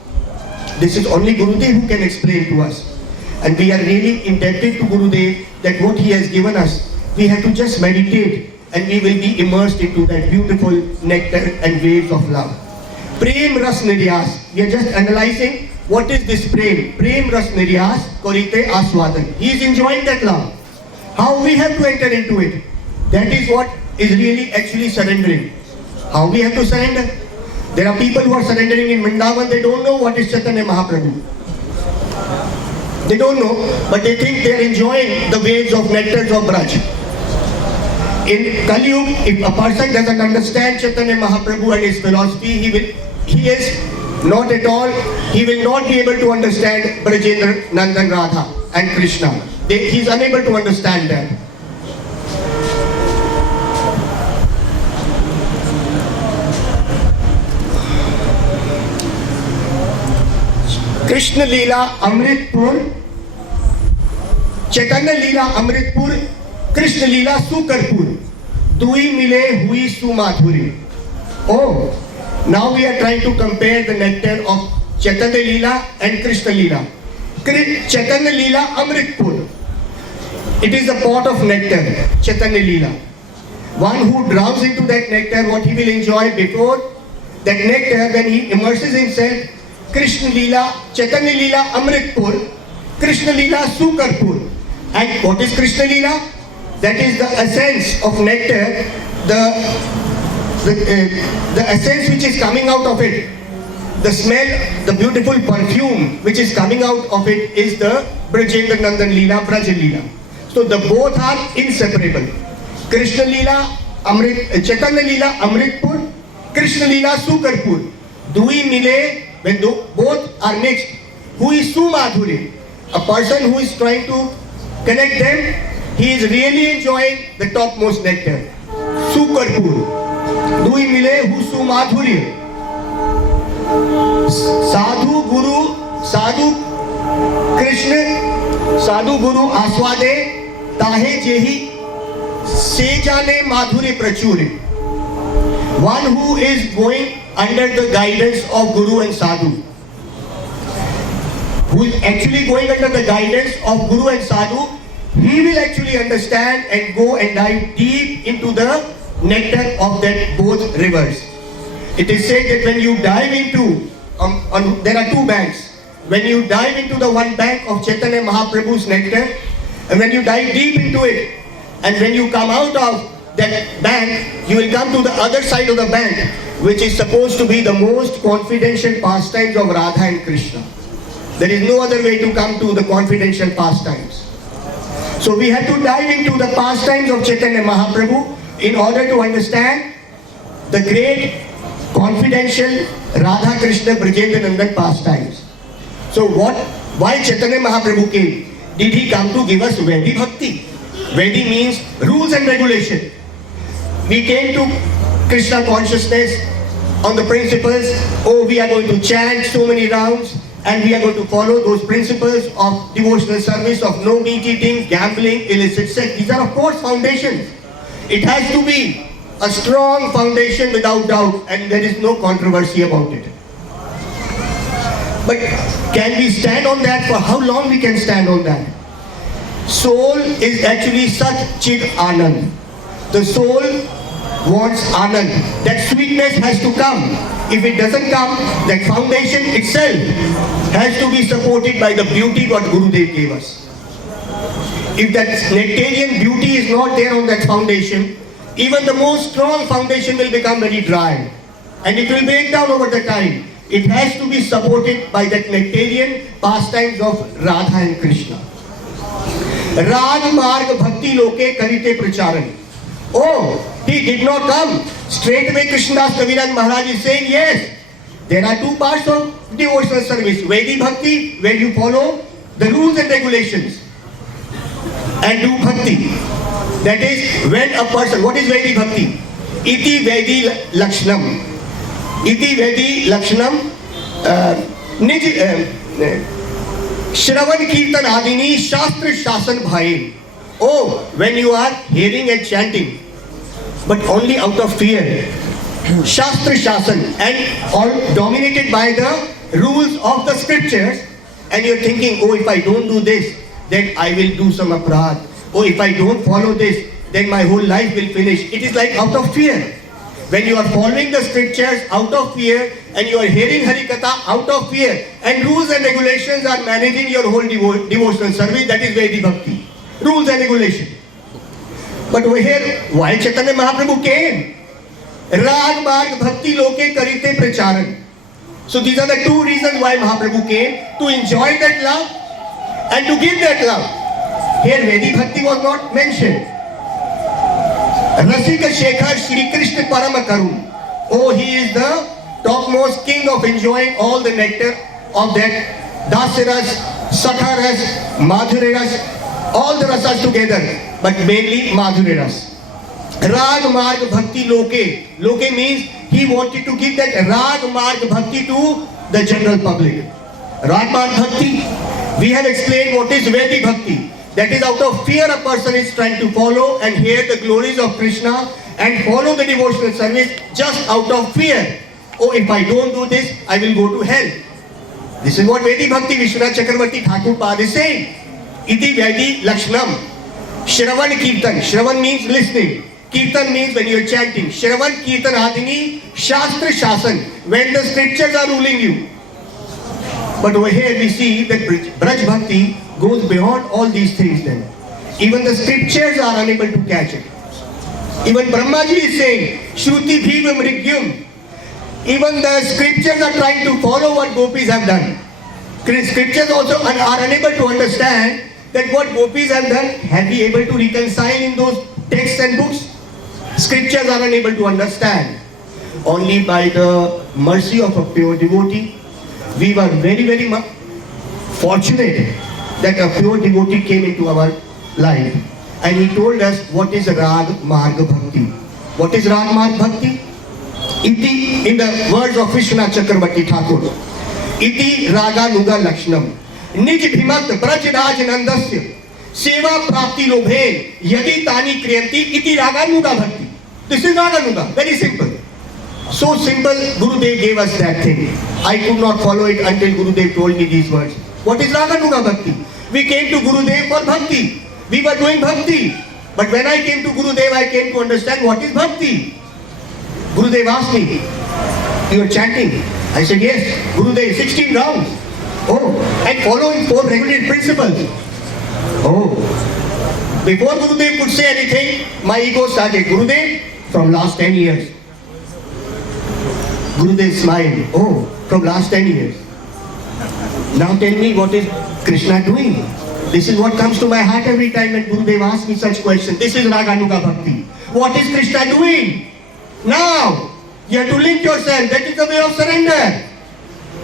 This is only Gurudev who can explain to us. And we are really indebted to Gurudev that what he has given us, we have to just meditate and we will be immersed into that beautiful nectar and waves of love. Prem ras niryas. We are just analyzing what is this prem. Prem ras niryas karite aswadan. He is enjoying that love. How we have to enter into it. That is what is really actually surrendering. How we have to surrender. There are people who are surrendering in Vrindavan, they don't know what is Chaitanya Mahaprabhu. They don't know, but they think they are enjoying the waves of nectars of Braj. In Kali Yuga, if a person doesn't understand Chaitanya Mahaprabhu and his philosophy, he is not at all, he will not be able to understand Brajendra, Nandan, Radha and Krishna. He is unable to understand that. Krishna Leela Amritpur, Chaitanya Leela Amritpur, Krishna Leela Sukarpur, Dui Mile Hui Sumadhuri. Oh, now we are trying to compare the nectar of Chaitanya Leela and Krishna Leela. Chaitanya Leela Amritpur. It is a pot of nectar, Chaitanya Leela. One who drowns into that nectar, what he will enjoy before that nectar, when he immerses himself, Krishna Leela, Chaitanya Leela Amritpur, Krishna Leela Sukarpur. And what is Krishna Leela? That is the essence of nectar, the essence which is coming out of it. the smell, the beautiful perfume which is coming out of it is the Brajendra Nandan Leela, Braj Leela. So the both are inseparable. Krishna Leela, Chaitanya Leela, Amritpur, Krishna Leela, Sukarpur. Dui mile, when both are mixed, who is Sumadhuri? A person who is trying to connect them, he is really enjoying the topmost nectar. Sukarpur. Dui mile, who Sumadhuri? Sadhu Guru, Sadhu Krishna, Sadhu Guru Aswade, Tahe Jehi, Sejane Madhuri Prachuri. One who is going under the guidance of Guru and Sadhu, who is actually going under the guidance of Guru and Sadhu, he will actually understand and go and dive deep into the nectar of that both rivers. It is said that when you dive into, there are two banks. When you dive into the one bank of Chaitanya Mahaprabhu's nectar, and when you dive deep into it, and when you come out of that bank, you will come to the other side of the bank, which is supposed to be the most confidential pastimes of Radha and Krishna. There is no other way to come to the confidential pastimes. So we have to dive into the pastimes of Chaitanya Mahaprabhu in order to understand the great confidential Radha Krishna Brajendra Nandan pastimes. So why Chaitanya Mahaprabhu came? Did he come to give us Vaidhi Bhakti? Vaidhi means rules and regulation. We came to Krishna consciousness on the principles, we are going to chant so many rounds and we are going to follow those principles of devotional service, of no meat eating, gambling, illicit sex. These are of course foundations. It has to be a strong foundation without doubt, and there is no controversy about it. But can we stand on that? For how long we can stand on that? Soul is actually Sat Chit Anand. The soul wants Anand. That sweetness has to come. If it doesn't come, that foundation itself has to be supported by the beauty what Gurudev gave us. If that nectarian beauty is not there on that foundation, even the most strong foundation will become very dry and it will break down over the time. It has to be supported by that nectarian pastimes of Radha and Krishna. Rag Marg Bhakti Loke Karite Pracharan. He did not come. Straight away Krishnadas Kaviraj Maharaj is saying, yes, there are two parts of devotional service. Vaidhi Bhakti, where you follow the rules and regulations, and do Bhakti. That is when a person, what is Vaidhi Bhakti? Iti Vaidhi Lakshanam. Iti Vaidhi Lakshanam Shravan Kirtan Adini Shastra Shasan Bhain. When you are hearing and chanting, but only out of fear. Shastra Shasan, and all dominated by the rules of the scriptures, and you're thinking, if I don't do this, then I will do some aparadh. If I don't follow this, then my whole life will finish. It is like out of fear. When you are following the scriptures out of fear, and you are hearing Harikatha out of fear, and rules and regulations are managing your whole devotional service, that is Vaidhi Bhakti. Rules and regulations. But over here, why Chaitanya Mahaprabhu came? Rag Marg Bhakti Loke Karite Pracharan. So these are the two reasons why Mahaprabhu came, to enjoy that love and to give that love. Here Vaidhi Bhakti was not mentioned. Rasika Shekhar Shri Krishna Parama Karun. He is the topmost king of enjoying all the nectar of that Dasiras, Sakharas, Madhuriras, all the rasas together, but mainly Madhuriras. Rag Marg Bhakti Loke. Loke means he wanted to give that Rag Marg Bhakti to the general public. Rag Marg Bhakti, we have explained what is Vaidhi Bhakti. That is out of fear a person is trying to follow and hear the glories of Krishna and follow the devotional service just out of fear. If I don't do this, I will go to hell. This is what Vaidhi Bhakti Vishwanath Chakravarti Thakur Pad is saying. Iti Vaidhi Lakshanam. Shravan Kirtan. Shravan means listening. Kirtan means when you are chanting. Shravan Kirtan Adini Shastra Shasan. When the scriptures are ruling you. But over here we see that Braj Bhakti goes beyond all these things then. Even the scriptures are unable to catch it. Even Brahmaji is saying, Shruti Bhiva Mrigyum. Even the scriptures are trying to follow what gopis have done. Scriptures also are unable to understand that what gopis have done, have we able to reconcile in those texts and books? Scriptures are unable to understand. Only by the mercy of a pure devotee, we were very, very fortunate that a pure devotee came into our life and he told us what is Rag Marg Bhakti. What is Rag Marg Bhakti? Iti, in the words of Vishwanath Chakravarti Thakur, Iti Raga Nuga Lakshnam Nij Bhimat Braj Raj Nandasya Seva Prapti Lobhe Yadi Tani Kriyanti Iti Raga Nuga Bhakti. This is Raga Nuga, very simple. So simple, Gurudev gave us that thing. I could not follow it until Gurudev told me these words. What is Raga Nuga Bhakti? We came to Gurudev for Bhakti. We were doing Bhakti. But when I came to Gurudev, I came to understand what is Bhakti. Gurudev asked me, you are chanting? I said, yes. Gurudev, 16 rounds. Oh, and following 4 regulated principles. Oh. Before Gurudev could say anything, my ego started. Gurudev, from last 10 years. Gurudev smiled. Oh, from last 10 years. Now tell me, what is Krishna doing? This is what comes to my heart every time when Gurudev asks me such questions. This is Raganuga Bhakti. What is Krishna doing? Now, you have to link yourself. That is the way of surrender.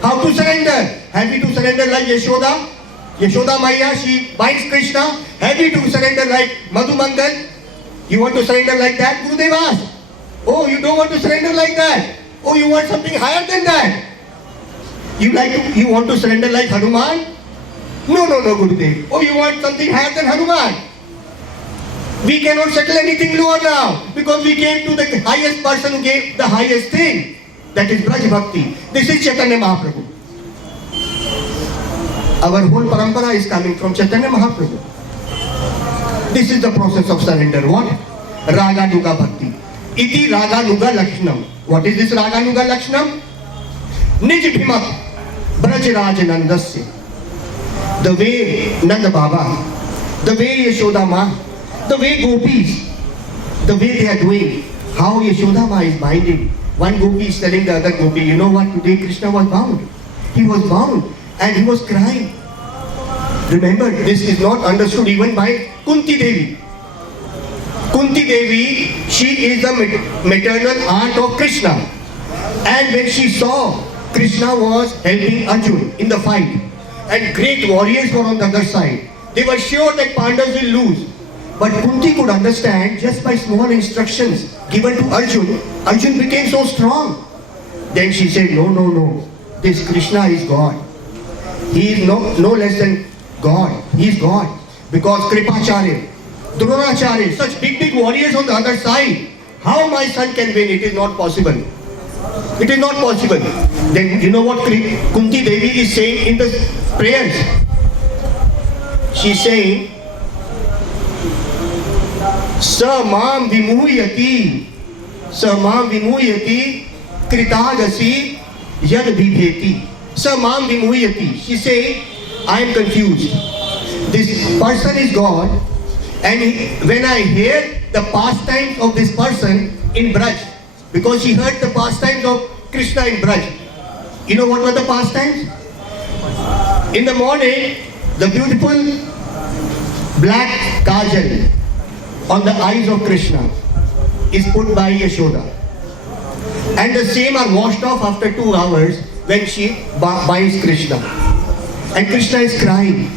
How to surrender? Have we to surrender like Yashoda? Yashoda Maya, she binds Krishna. Have we to surrender like Madhu Mandal? You want to surrender like that? Gurudev asked. Oh, you don't want to surrender like that. Oh, you want something higher than that. You want to surrender like Hanuman? No, Gurudev. Oh, you want something higher than Hanuman? We cannot settle anything lower now because we came to the highest person who gave the highest thing. That is Braj Bhakti. This is Chaitanya Mahaprabhu. Our whole parampara is coming from Chaitanya Mahaprabhu. This is the process of surrender. What? Raga Nuga Bhakti. Iti Raga Nuga Lakshnam. What is this Raga Nuga Lakshnam? Nij Bhimat Braj Raj Nandasya. The way Nanda Baba, the way Yashoda Ma, the way gopis, the way they are doing, how Yashoda Ma is binding. One gopi is telling the other gopi, you know what, today Krishna was bound. He was bound and he was crying. Remember, this is not understood even by Kunti Devi. Kunti Devi, she is the maternal aunt of Krishna. And when she saw Krishna was helping Arjun in the fight, and great warriors were on the other side, they were sure that Pandavas will lose. But Kunti could understand just by small instructions given to Arjun, Arjun became so strong. Then she said, no, this Krishna is God. He is no less than God. He is God. Because Kripacharya, Dronacharya, such big warriors on the other side, how my son can win? It is not possible. It is not possible. Then you know what Kunti Devi is saying in the prayers? She is saying, Samam Vimuyati Kritagasi Yad Vibheti. Samam Vimuyati. She is saying, I am confused. This person is God, and when I hear the pastimes of this person in Braj, because she heard the pastimes of Krishna in Braj. You know what were the pastimes? In the morning, the beautiful black kajal on the eyes of Krishna is put by Yashoda. And the same are washed off after 2 hours when she binds Krishna. And Krishna is crying.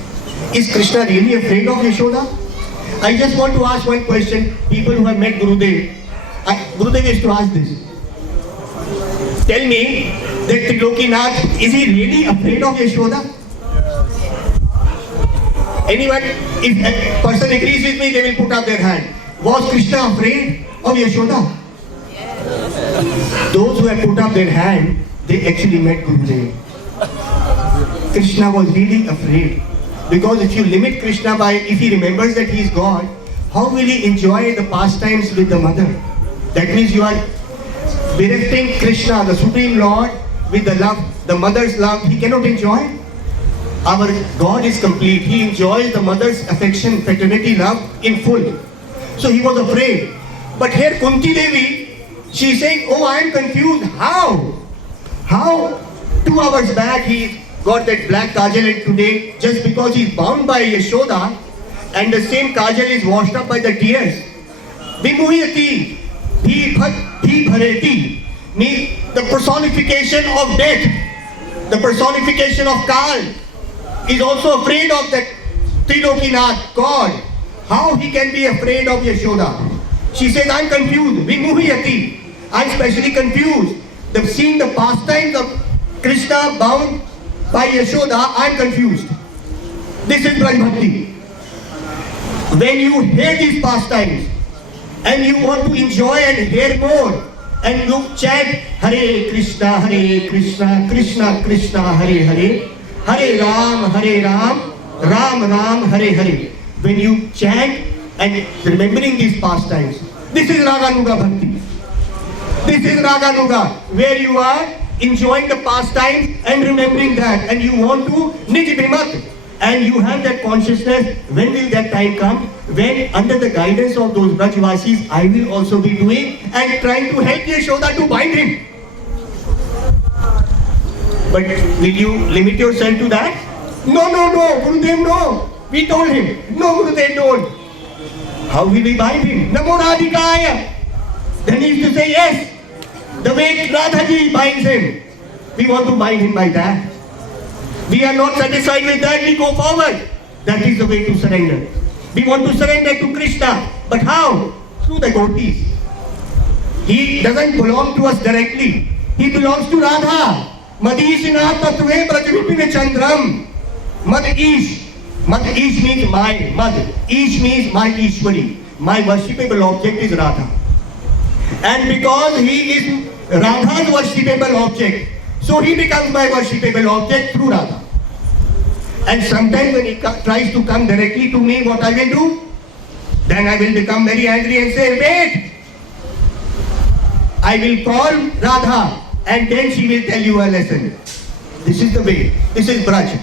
Is Krishna really afraid of Yashoda? I just want to ask one question. People who have met Gurudev, Gurudev used to ask this. Tell me that Trilokinath, is he really afraid of Yashoda? Anyone, if a person agrees with me, they will put up their hand. Was Krishna afraid of Yashoda? Those who have put up their hand, they actually met Gurudev. Krishna was really afraid. Because if you limit Krishna by, if he remembers that he is God, how will he enjoy the pastimes with the mother? That means you are berefting Krishna, the Supreme Lord, with the love, the mother's love. He cannot enjoy. Our God is complete. He enjoys the mother's affection, fraternity, love in full. So he was afraid. But here Kunti Devi, she is saying, oh, I am confused. How? How 2 hours back he got that black kajal and today just because he's bound by Yashoda and the same kajal is washed up by the tears. Vimuhyati, bhareti means the personification of death, the personification of Kal is also afraid of that Trilokinath, God. How he can be afraid of Yashoda? She says, I'm confused. Vimuhyati. I'm especially confused. Seeing the pastimes of Krishna bound by Yashoda, I'm confused. This is Braj Bhakti. When you hear these pastimes and you want to enjoy and hear more, and you chant Hare Krishna, Krishna Krishna, Hare Hare, Hare Ram, Ram Ram, Hare Hare. When you chant and remembering these pastimes, this is Raganuga Bhakti. This is Raganuga, where you are enjoying the pastimes and remembering that, and you want to Nij Bhimat, and you have that consciousness. When will that time come? When under the guidance of those Brajvasis, I will also be doing and trying to help Yashoda to bind him. But will you limit yourself to that? No, Gurudev, no. We told him, no, Gurudev, don't. How will we bind him? Namo Radhikaya. Then he used to say yes. The way Radhaji binds him, we want to bind him by that. We are not satisfied with that, we go forward. That is the way to surrender. We want to surrender to Krishna. But how? Through the gopis. He doesn't belong to us directly. He belongs to Radha. Madishina Tatve Brajvipine Chandram. Mad Ish. Mad Ish means my. Mad Ish means my Ishwari. My worshipable object is Radha. And because he is Radha's worshipable object, so he becomes my worshipable object through Radha. And sometimes when he tries to come directly to me, what I will do? Then I will become very angry and say, wait! I will call Radha and then she will tell you a lesson. This is the way. This is Braj.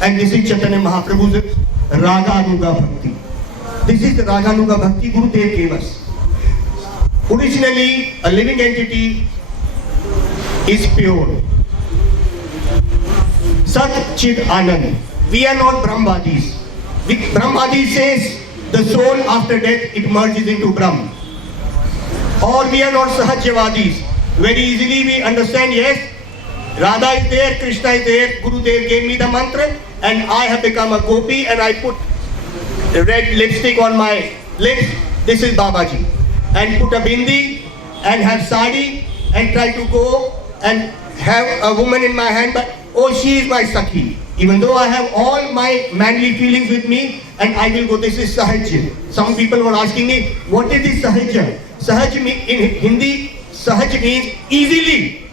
And this is Chaitanya Mahaprabhu's Raganuga Bhakti. This is the Raganuga Bhakti Gurudev gave us. Originally, a living entity is pure. Sat Chid Anand. We are not Brahmvadis. Brahmvadis says the soul after death it merges into Brahm. Or we are not Sahajyavadis. Very easily we understand, yes, Radha is there, Krishna is there, Gurudev gave me the mantra and I have become a gopi and I put red lipstick on my lips. This is Babaji. And put a bindi and have sari and try to go and have a woman in my hand, but oh, she is my Sakhi. Even though I have all my manly feelings with me and I will go, this is Sahaj. Some people were asking me, what is this Sahaj? Sahaj in Hindi, Sahaj means easily.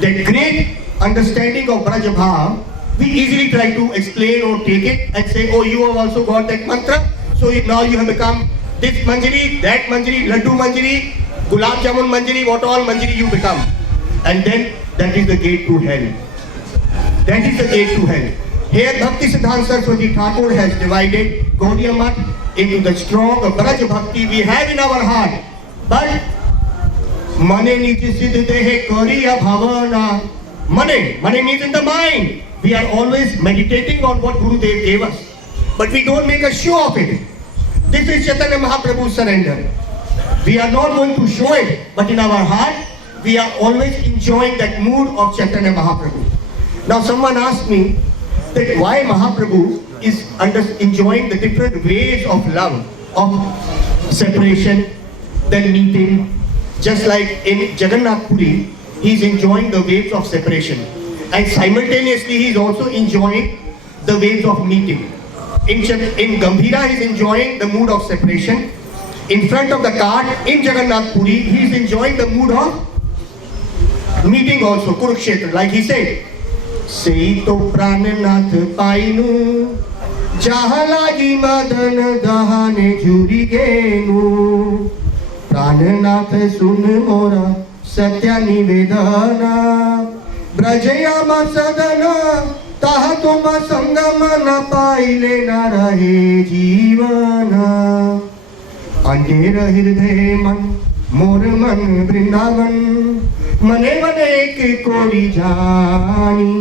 The great understanding of Braj Bhav, we easily try to explain or take it and say, oh, you have also got that mantra, so now you have become this Manjari, that Manjari, Laddu Manjari, Gulab Jamun Manjari, what all Manjari you become. And then that is the gate to hell. That is the gate to hell. Here Bhakti Siddhanta Saraswati Thakur has divided Gaudiya Math into the strong Braj Bhakti we have in our heart. But Mane Niti Siddh Dehe Kariya Bhavana. Mane means in the mind. We are always meditating on what Gurudev gave us. But we don't make a show of it. This is Chaitanya Mahaprabhu's surrender. We are not going to show it, but in our heart, we are always enjoying that mood of Chaitanya Mahaprabhu. Now someone asked me that why Mahaprabhu is enjoying the different ways of love, of separation, then meeting. Just like in Jagannath Puri, he is enjoying the waves of separation. And simultaneously he is also enjoying the waves of meeting. In Gambhira, he is enjoying the mood of separation. In front of the cart, in Jagannath Puri, he is enjoying the mood of meeting also, Kurukshetra. Like he said, Seito Prananath Painu, Jahalagi Madan Dahane Jurigenu, Prananath Sun Mora Satya Nivedana, Brajayama Sadana, Taha Toma Sangamana Paile Narahe Jivana. Andera Hirdeman, मोर मन वृंदावन मने मने एक कोरी जानी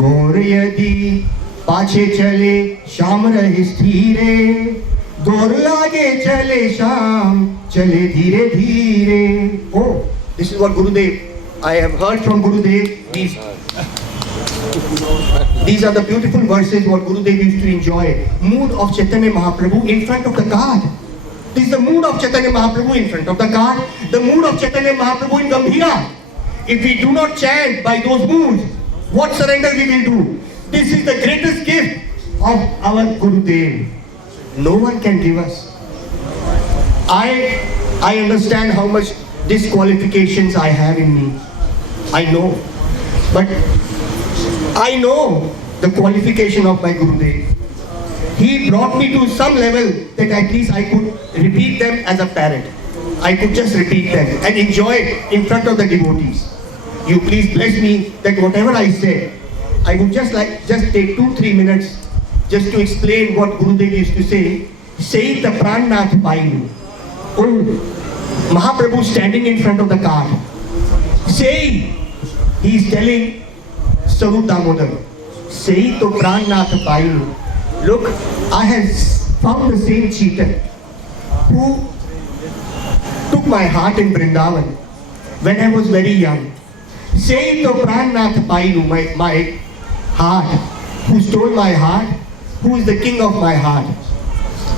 गोर यदि पाछे चले श्याम रहे स्थिरे गोर आगे चले श्याम चले धीरे धीरे Oh, this is what Gurudev, I have heard from Gurudev these are the beautiful verses what Gurudev used to enjoy. Mood of Chaitanya Mahaprabhu in front of the God. This is the mood of Chaitanya Mahaprabhu in front of the God. The mood of Chaitanya Mahaprabhu in Gambhira. If we do not chant by those moods, what surrender we will do? This is the greatest gift of our Gurudev. No one can give us. I understand how much disqualifications I have in me. I know. But I know the qualification of my Gurudev. He brought me to some level that at least I could repeat them as a parrot. I could just repeat them and enjoy it in front of the devotees. You please bless me that whatever I say, I would just take 2-3 minutes just to explain what Gurudev used to say. Say the Prannath Painu. Oh, Mahaprabhu standing in front of the car. Say, he is telling Sarup Damodar, say to Prannath Painu. Look, I have found the same cheater who took my heart in Vrindavan when I was very young. Say to Prannath Painu, my heart, who stole my heart, who is the king of my heart.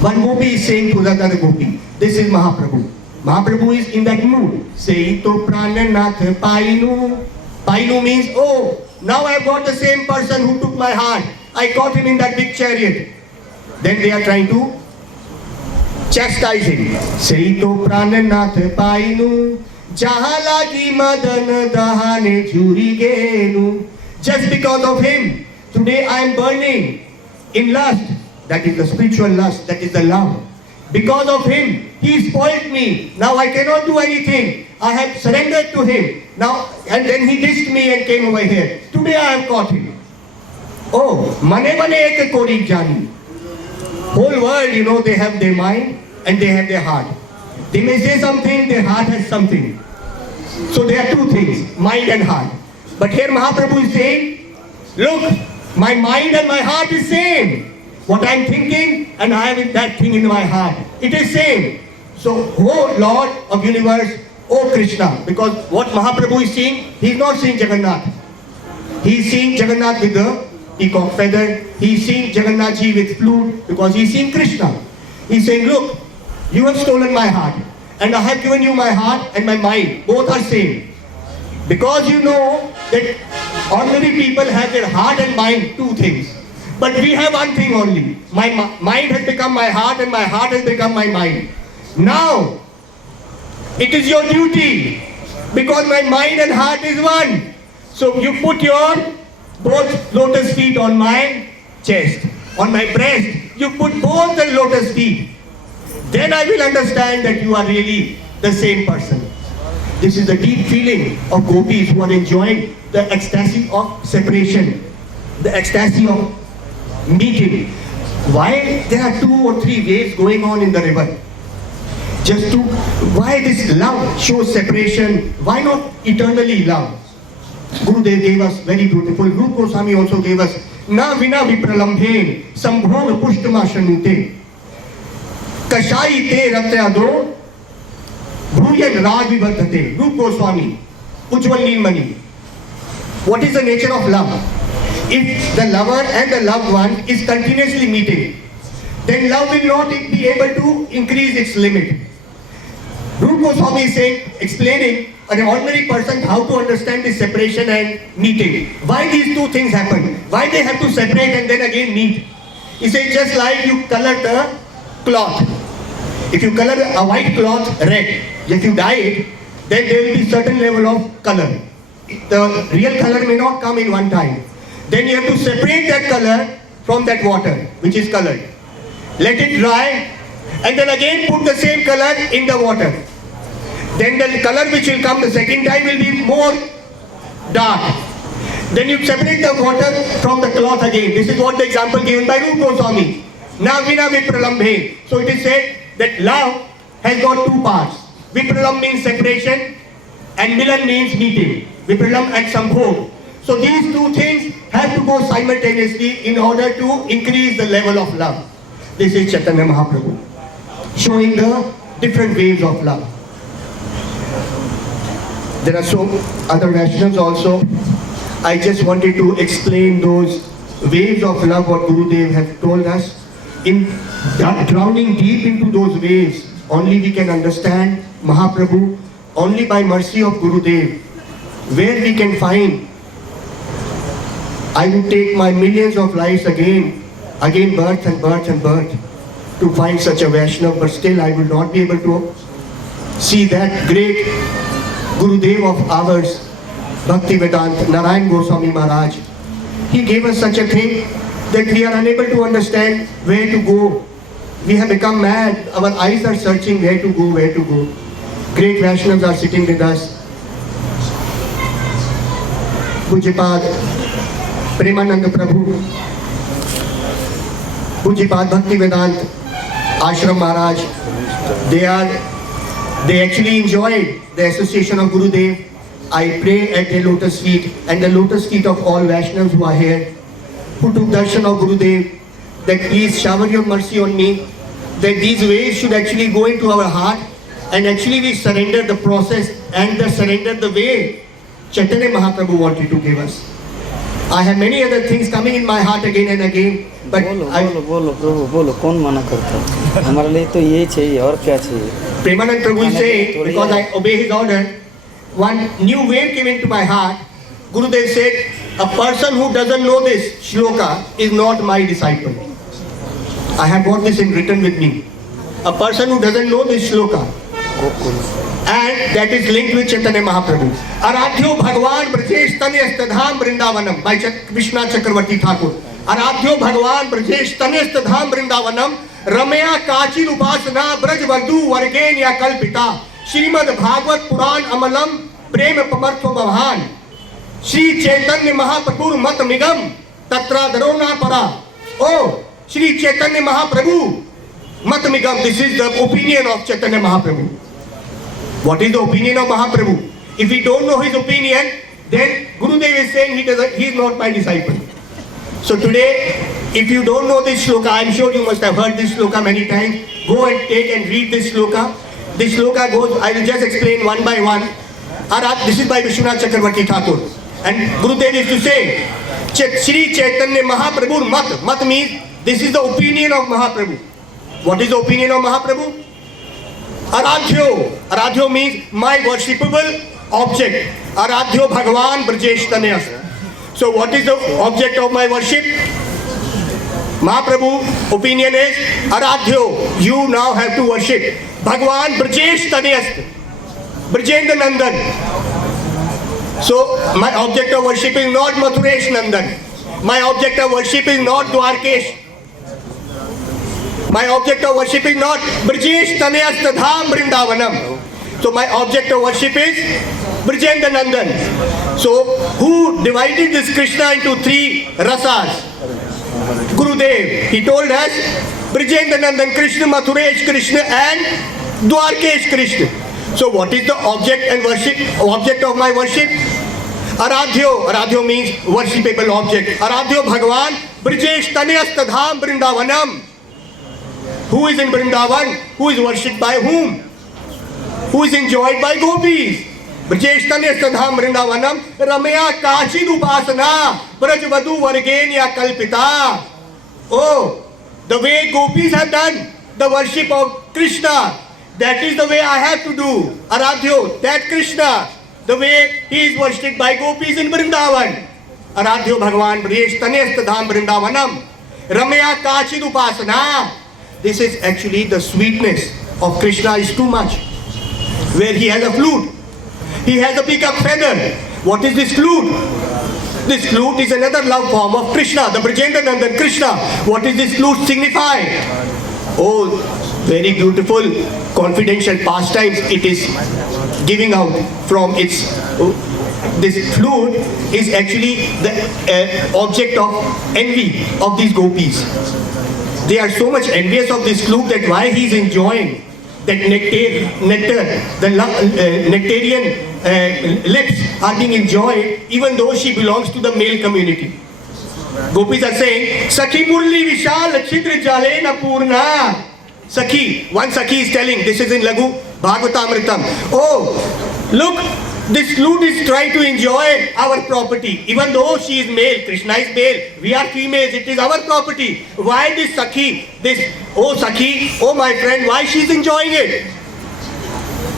One gopi is saying to the other gopi, this is Mahaprabhu. Mahaprabhu is in that mood. Say to Prannath Painu. Painu means, oh, now I have got the same person who took my heart. I caught him in that big chariot. Then they are trying to chastise him. Say to Prannath Painu, jaha lagi madan dahane juri genu. Just because of him, today I am burning in lust. That is the spiritual lust, that is the love. Because of him, he spoiled me. Now I cannot do anything. I have surrendered to him. Now, and then he dissed me and came over here. Today I have caught him. Oh, mane mane ek kori jani. Whole world, you know, they have their mind and they have their heart. They may say something, their heart has something. So there are two things, mind and heart. But here Mahaprabhu is saying, look, my mind and my heart is same. What I am thinking and I have that thing in my heart. It is same. So, oh Lord of universe, oh Krishna, because what Mahaprabhu is seeing, he is not seeing Jagannath. He is seeing Jagannath with the peacock feather. He is seeing Jagannath ji with flute because he is seeing Krishna. He is saying, look, you have stolen my heart and I have given you my heart and my mind. Both are same. Because you know that ordinary people have their heart and mind, two things. But we have one thing only. My mind has become my heart and my heart has become my mind. Now, it is your duty because my mind and heart is one. So you put your both lotus feet on my chest, on my breast. You put both the lotus feet. Then I will understand that you are really the same person. This is the deep feeling of gopis who are enjoying the ecstasy of separation, the ecstasy of meeting. Why there are 2 or 3 waves going on in the river? Just to, why this love shows separation? Why not eternally love? Gurudev gave us very beautiful. Rupa Goswami also gave us na vina vipralambhen sambhog pushtama shanute kashai te ratyado bhuyan raj vibhatate. Rupa Goswami, Ujjwal Neelmani. What is the nature of love? If the lover and the loved one is continuously meeting, then love will not be able to increase its limit. Rupa Goswami is saying, explaining an ordinary person how to understand this separation and meeting. Why these two things happen? Why they have to separate and then again meet? He says just like you color the cloth. If you color a white cloth red, if you dye it, then there will be certain level of color. The real color may not come in one time. Then you have to separate that color from that water which is colored. Let it dry and then again put the same color in the water. Then the color which will come the second time will be more dark. Then you separate the water from the cloth again. This is what the example given by Rupa Goswami. Na vina vipralambhe. So it is said that love has got two parts. Vipralam means separation and Milan means meeting. Vipralam and Sambhog. So these two things have to go simultaneously in order to increase the level of love. This is Chaitanya Mahaprabhu, showing the different waves of love. There are so other Vaishnavas also. I just wanted to explain those waves of love what Gurudev has told us. In drowning deep into those waves, only we can understand Mahaprabhu, only by mercy of Gurudev. Where we can find, I would take my millions of lives again, birth and birth and birth, to find such a Vaishnava, but still I will not be able to see that great Gurudev of ours, Bhaktivedanta Narayan Goswami Maharaj. He gave us such a thing that we are unable to understand where to go. We have become mad. Our eyes are searching where to go, where to go. Great Vaishnavas are sitting with us. Pujyapad Premanand Prabhu, Pujyapad Bhaktivedanta Ashram Maharaj. They actually enjoyed the association of Gurudev. I pray at their lotus feet and the lotus feet of all Vaishnavas who are here, who took darshan of Gurudev, that please shower your mercy on me, that these waves should actually go into our heart and actually we surrender the process and surrender the way Chaitanya Mahaprabhu wanted to give us. I have many other things coming in my heart again and again, but बोलो प्रभु बोलो, कौन मना करता है? हमारे लिए तो ये चाहिए और क्या चाहिए? Premanand Prabhu is saying, because I obey his order, one new wave came into my heart. Gurudev said, a person who doesn't know this shloka is not my disciple. I have got this in written with me. A person who doesn't know this shloka, and that is linked with Chaitanya Mahaprabhu. Aradhyo Bhagwan Brajesh Tanyastadham Vrindavanam by Vishnu Chakravarti Thakur. Aradhyo Bhagwan Brajesh Tanyastadham Vrindavanam Ramaya Kachi Upasana Braj Vardu Vargenya Kalpita Srimad Bhagavad Puran Amalam Prema Pamartva Bhavan Shri Chaitanya Mahaprabhu Mat Migam Tatra Darona Para. Oh, Shri Chaitanya Mahaprabhu Mat Migam. This is the opinion of Chaitanya Mahaprabhu. What is the opinion of Mahaprabhu? If we don't know his opinion, then Gurudev is saying he is not my disciple. So today, if you don't know this shloka, I am sure you must have heard this shloka many times. Go and take and read this shloka. This shloka goes, I will just explain one by one. This is by Vishwanath Chakravarti Thakur. And Gurudev is to say, Shri Chaitanya Mahaprabhu Mat. Mat means this is the opinion of Mahaprabhu. What is the opinion of Mahaprabhu? Aradhyo. Aradhyo means my worshipable object. Aradhyo Bhagavan Brajesh Tanyas. So what is the object of my worship? Mahaprabhu opinion is Aradhyo. You now have to worship Bhagavan Brajesh Tanyas. Brajendra Nandan. So my object of worship is not Mathuresh Nandan. My object of worship is not Dwarkesh. My object of worship is not Brajesh Tanayasta Dham Vrindavanam. So my object of worship is Brajendra Nandan. So who divided this Krishna into three rasas? Gurudev. He told us Brajendra Nandan Krishna, Mathuresh Krishna and Dwarkesh Krishna. So what is the object and worship? Object of my worship? Aradhyo. Aradhyo means worshipable object. Aradhyo Bhagavan Brajesh Tanayasta Dham Vrindavanam. Who is in Vrindavan? Who is worshipped by whom? Who is enjoyed by gopis? Brajesh Tanyasta Dham Vrindavanam Ramaya Kachi Upasana Brajvadu Vargenya Kalpita. Oh, the way gopis have done the worship of Krishna, that is the way I have to do. Aradhyo, that Krishna, the way he is worshipped by gopis in Vrindavan. Aradhyo Bhagavan Brajesh Tanyasta Dham Vrindavanam Ramaya Kachi Upasana. This is actually the sweetness of Krishna is too much. Where he has a flute, he has a peacock feather. What is this flute? This flute is another love form of Krishna, the Brajendra Nandan Krishna. What is this flute signify? Oh, very beautiful, confidential pastimes it is giving out from its. This flute is actually the object of envy of these gopis. They are so much envious of this flute that why he is enjoying that nectarian lips are being enjoyed, even though she belongs to the male community. Gopis are saying, Sakhi Murli Vishal Chitra Jale na Purna. Sakhi, one Sakhi is telling, this is in Lagu Bhagavatamritam. Oh, look, this flute is trying to enjoy our property. Even though she is male, Krishna is male, we are females, it is our property. Why this Sakhi, oh Sakhi, oh my friend, why she is enjoying it?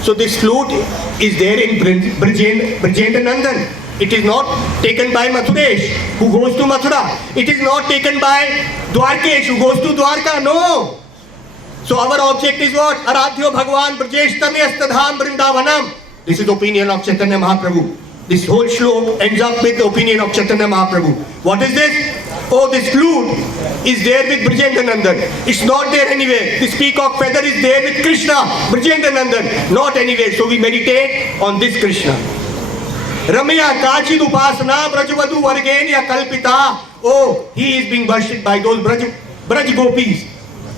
So this flute is there in Brajendra Nandan. It is not taken by Mathuresh, who goes to Mathura. It is not taken by Dwarkesh, who goes to Dwarka. No. So our object is what? Aradhyo Bhagwan Brajeshtamyastadham Vrindavanam. This is the opinion of Chaitanya Mahaprabhu. This whole shlok ends up with the opinion of Chaitanya Mahaprabhu. What is this? Oh, this flute is there with Brajendra Nandan. It's not there anywhere. This peacock feather is there with Krishna, Brajendra Nandan. Not anywhere. So we meditate on this Krishna. Ramya Kachid Upasana Brajavadu Vargenya Kalpita. Oh, he is being worshipped by those Braj Gopis.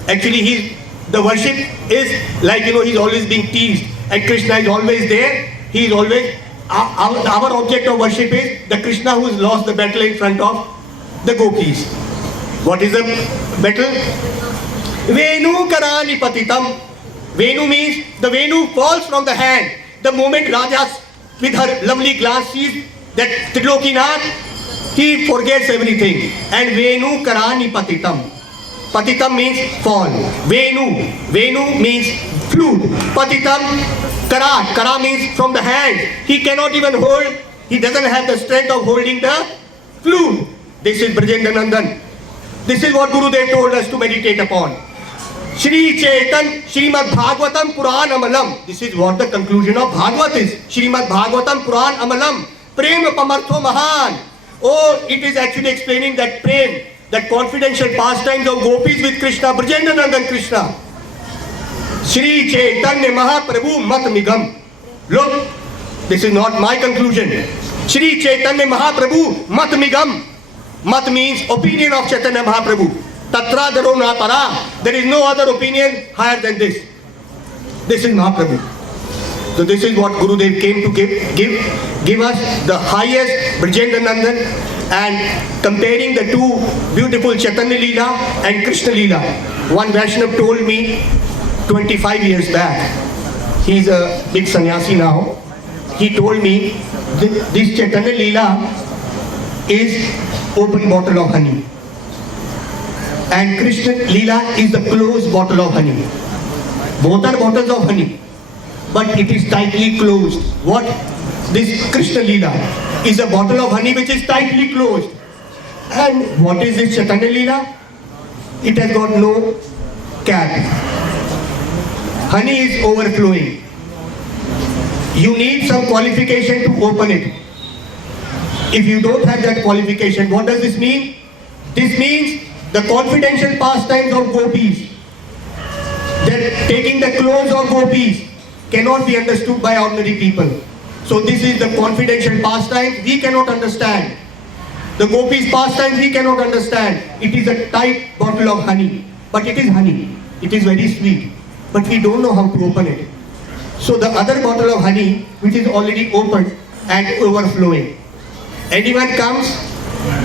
Actually, the worship is like, he's always being teased. And Krishna is always there. He is always, our object of worship is the Krishna who has lost the battle in front of the Gopis. What is the battle? Venu Karani Patitam. Venu means the Venu falls from the hand. The moment Raja with her lovely glance sees that Trilokinath, he forgets everything. And Venu Karani Patitam. Patitam means fall. Venu means flute. Patitam, Kara means from the hand. He cannot even hold, he doesn't have the strength of holding the flute. This is Brajendra Nandan. This is what Gurudev told us to meditate upon. Shri Chaitan Srimad Bhagavatam Puran Amalam. This is what the conclusion of Bhagavat is. Srimad Bhagavatam Puran Amalam. Prem Pamartho Mahan. Oh, it is actually explaining that prem, that confidential pastimes of gopis with Krishna, Brajendra Nandan Krishna. Shri Chaitanya Mahaprabhu Mat Migam. Look, this is not my conclusion. Shri Chaitanya Mahaprabhu Mat Migam. Mat means opinion of Chaitanya Mahaprabhu. Tatra Daro Natara. There is no other opinion higher than this. This is Mahaprabhu. So this is what Gurudev came to give us the highest Brajendra Nandan, and comparing the two beautiful Chaitanya Leela and Krishna Leela. One Vaishnav told me 25 years back, he is a big sannyasi now, he told me this Chaitanya Leela is open bottle of honey and Krishna Leela is the closed bottle of honey. Both are bottles of honey, but it is tightly closed. What? This Krishna Leela is a bottle of honey which is tightly closed. And what is this Chaitanya Leela? It has got no cap. Honey is overflowing. You need some qualification to open it. If you don't have that qualification, what does this mean? This means the confidential pastimes of gopis, that taking the clothes of gopis, cannot be understood by ordinary people. So this is the confidential pastimes we cannot understand. The gopis pastimes we cannot understand. It is a tight bottle of honey, but it is honey. It is very sweet, but we don't know how to open it. So the other bottle of honey, which is already opened and overflowing. Anyone comes,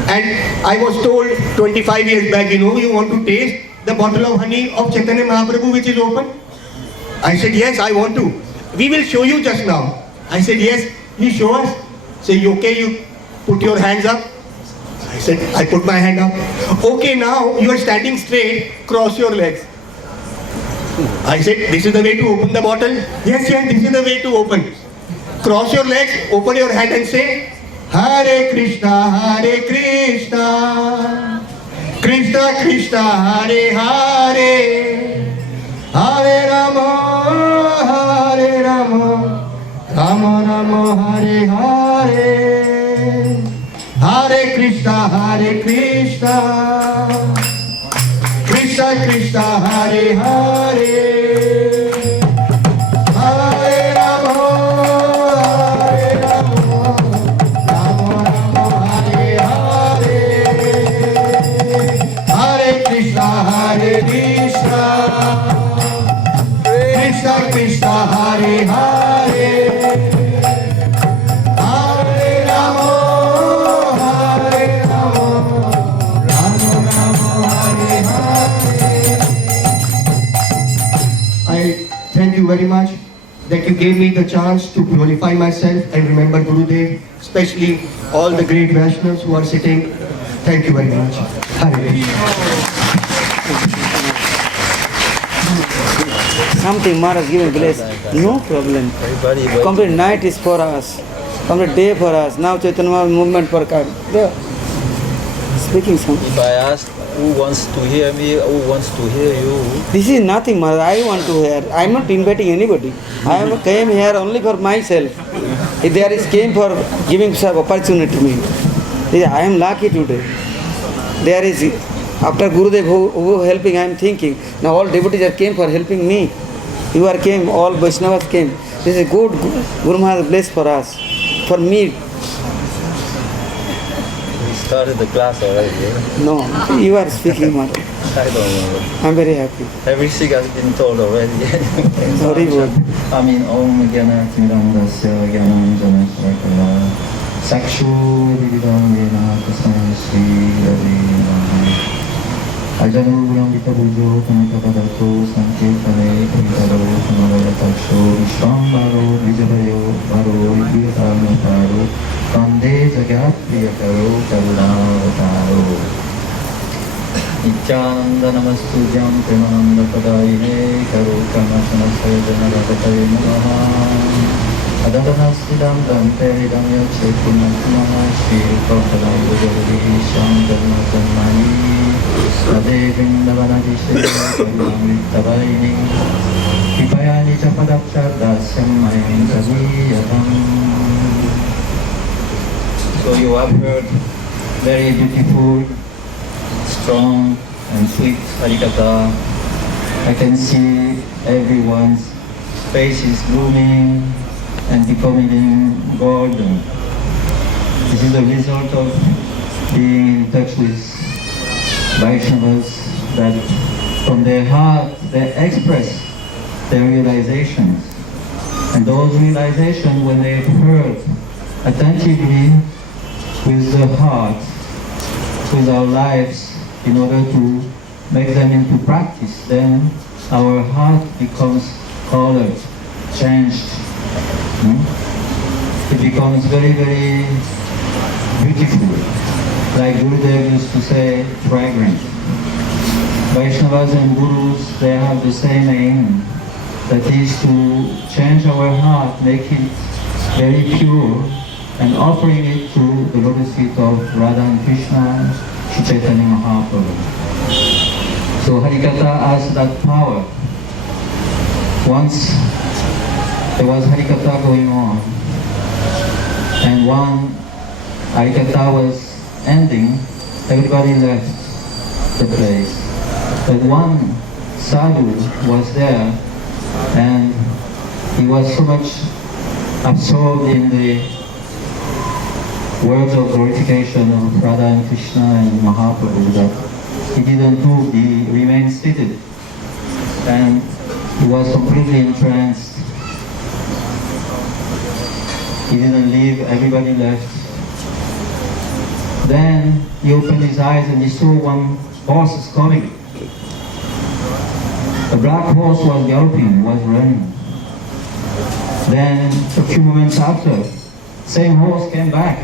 and I was told 25 years back, you want to taste the bottle of honey of Chaitanya Mahaprabhu which is open? I said, yes, I want to. We will show you just now. I said, yes, please show us. Say, okay, you put your hands up. I said, I put my hand up. Okay, now you are standing straight, cross your legs. I said, this is the way to open the bottle? Yes, this is the way to open. Cross your legs, open your hand and say, Hare Krishna, Krishna Krishna, Hare Hare, Hare Rama, Rama Rama, Hare Hare, Hare Krishna, Krishna Krishna, Hare Hare, Hare Rama, Rama Rama, Hare Hare, Hare Krishna, Krishna Hare, Hare Rama, Hare Rama, Rama Rama, Hare Hare. I thank you very much that you gave me the chance to glorify myself and remember Gurudev, especially all the great Vaishnavas who are sitting. Thank you very much. Hare Krishna. Something Maharaj give a bless. No problem. Complete night is for us. Complete day for us. Now Chaitanya Mahaprabhu movement for God. There. Speaking something. If I ask who wants to hear me, who wants to hear you, This is nothing, Maharaj. I want to hear. I am not inviting anybody. I came here only for myself. If there is came for giving some opportunity to me. I am lucky today. There is, after Gurudev who helping, I am thinking. Now all devotees are came for helping me. You are came, all Vaishnavas came. This is a good Guru Maharaj bless for us. For me, we started the class already. no. You are speaking, Maharaj. I don't know. I am very happy. Everything has been told already. Very good. Amin. Om Gyana Timidamdasya Gyananjana Shalakala Sakshu Dividam Yena Kasana Sri Ravi Namaha Ajanu Gurambita Bujo Kamita Padato Sankirtane Kamikaro Samaraya Taksho Vishwambaro Vijavayo Varo Viyatamaparo Kande Jagat Priyakaro Karunavataro Nityananda Namastujam Premananda Padayine Karo Kamasana Sajana Ratataye Namaha Adadanasidam Damperidam Yache Punakumaha Shri Rupapadam Bujavadi Sham Dharma Dharmani Ade Vrindavanadishe Karunamitavaini Kipayani Chapadakshadasyam Mayam Kaviyatam. So you have heard very beautiful, strong and sweet Harikatha. I can see everyone's face is blooming and becoming golden. This is the result of being in touch with Vaishnavas, that from their heart they express their realizations. And those realizations, when they heard attentively with the heart, with our lives, in order to make them into practice, then our heart becomes colored, changed. It becomes very, very beautiful. Like Gurudev used to say, fragrant. Vaishnavas and Gurus, they have the same aim. That is to change our heart, make it very pure, and offering it to the lotus feet of Radha and Krishna, Sri Chaitanya Mahaprabhu. So Harikatha has that power. Once there was Harikatha going on, and one Harikatha was ending, everybody left the place. But one sadhu was there, and he was so much absorbed in the words of glorification of Radha and Krishna and Mahaprabhu that he didn't move, he remained seated. And he was completely entranced. He didn't leave, everybody left. Then he opened his eyes and he saw one horse coming. The black horse was galloping, was running. Then a few moments after, same horse came back.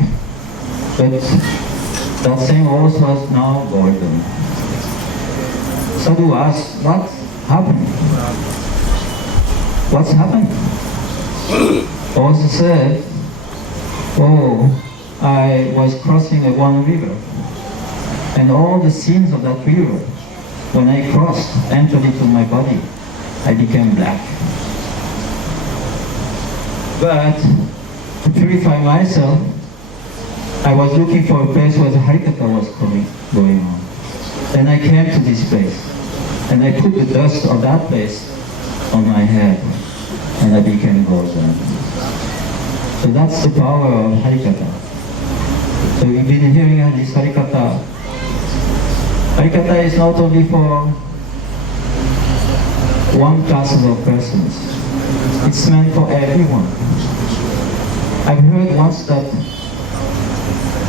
But that same horse was now golden. Sadhu asked, what happened? What's happened? Horse said, oh, I was crossing one river, and all the sins of that river, when I crossed, entered into my body, I became black. But to purify myself, I was looking for a place where the Harikatha was going on. Then I came to this place, and I put the dust of that place on my head, and I became golden. So that's the power of Harikatha. So we've been hearing this Harikatha. Harikatha is not only for one class of persons. It's meant for everyone. I've heard once that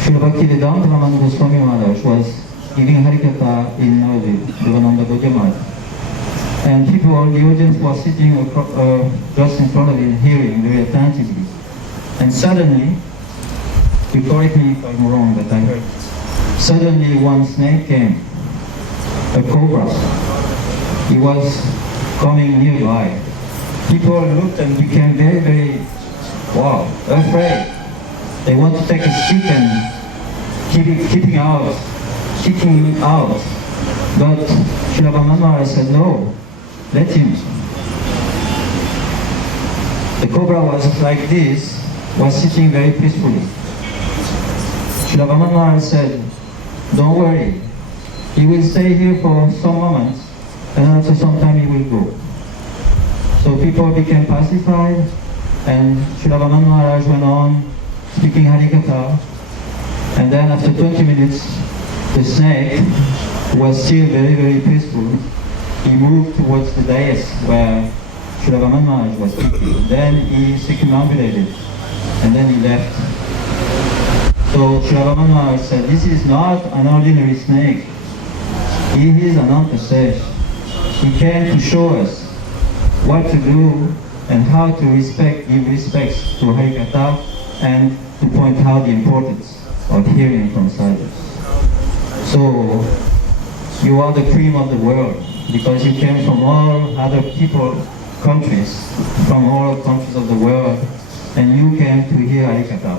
Srila Bhaktivedanta Ramananda Swami Maharaj was giving Harikatha in Navadvip, Devananda Gaudiya. And people, the audience was sitting just in front of him, hearing very attentively. And suddenly, you correct me if I'm wrong, but I heard, suddenly one snake came, a cobra. He was coming nearby. People looked and became very, very, wow, afraid. They want to take a stick and kicking him out. But Srila Brahmananda said, no, let him. The cobra was like this, was sitting very peacefully. Srila Brahmananda said, don't worry, he will stay here for some moments, and after some time he will go. So people became pacified, and Srila Brahmananda Maharaj went on speaking Harikatha, and then after 20 minutes, the snake was still very, very peaceful. He moved towards the dais where Srila Brahmananda Maharaj was speaking. Then he circumambulated, and then he left. So Srila Brahmananda Maharaj said, this is not an ordinary snake. He is Ananta Sesh. He came to show us what to do and how to give respects to Harikatha and to point out the importance of hearing from sadhus. So, you are the cream of the world because you came from all other countries, from all countries of the world, and you came to hear Harikatha.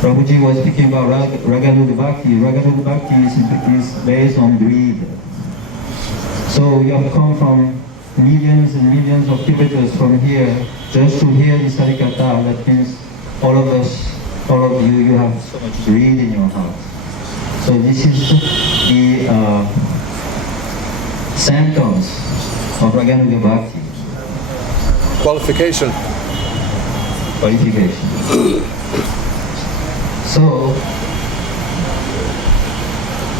Prabhuji was speaking about Raganuga Bhakti. Raganuga Bhakti is based on greed. So you have come from millions and millions of kilometers from here just to hear this Harikatha. That means all of us, all of you, you have so much greed in your heart. So this is the symptoms of Raganuga Bhakti. Qualification. So,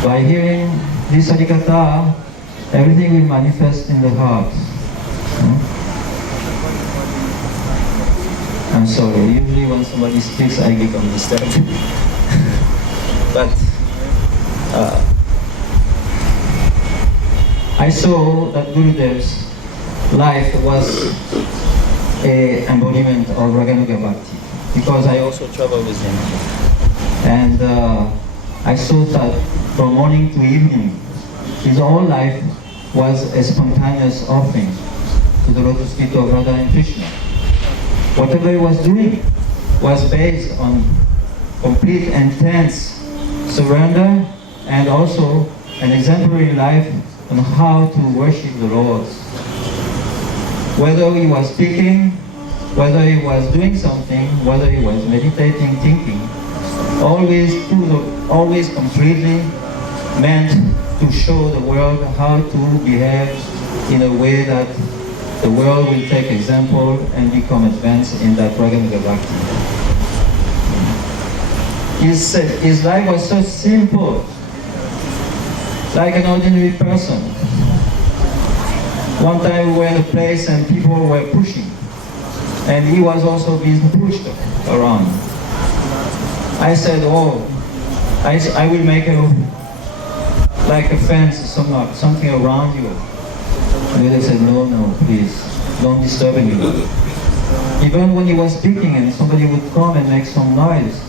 by hearing this Harikatha, everything will manifest in the heart. I'm sorry, usually when somebody speaks I get disturbed. But I saw that Gurudev's life was an embodiment of Raganuga Bhakti because I also traveled with him. And I saw that from morning to evening, his whole life was a spontaneous offering to the lotus feet of Radha and Krishna. Whatever he was doing was based on complete intense surrender and also an exemplary life on how to worship the Lord. Whether he was speaking, whether he was doing something, whether he was meditating, thinking, always completely meant to show the world how to behave in a way that the world will take example and become advanced in that Raganuga Bhakti. His life was so simple, like an ordinary person. One time we were in a place and people were pushing, and he was also being pushed around. I said, oh, I will make like a fence, something around you. And they said, no, please, don't disturb me. Even when he was speaking and somebody would come and make some noise,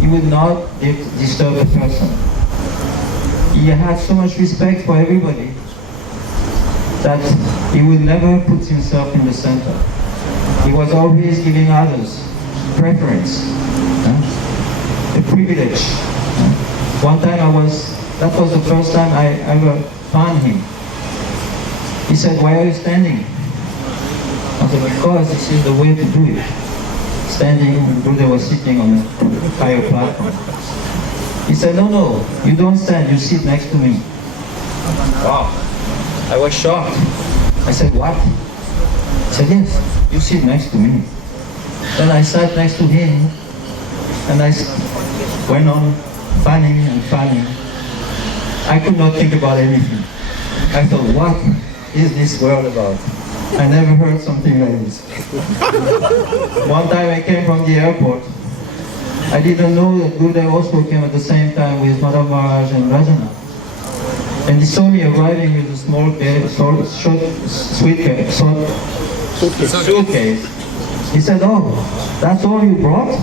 he would not disturb the person. He had so much respect for everybody that he would never put himself in the center. He was always giving others preference, a privilege. One time that was the first time I ever found him. He said, why are you standing? I said, because this is the way to do it. Standing, Buddha was sitting on a higher platform. He said, no, you don't stand, you sit next to me. Wow, I was shocked. I said, what? He said, yes, you sit next to me. Then I sat next to him, and I went on fanning and fanning. I could not think about anything. I thought, what is this world about? I never heard something like this. One time I came from the airport. I didn't know that Gurudev also came at the same time with Madam Maharaj and Rajana. And he saw me arriving with a small suitcase. He said, "Oh, that's all you brought?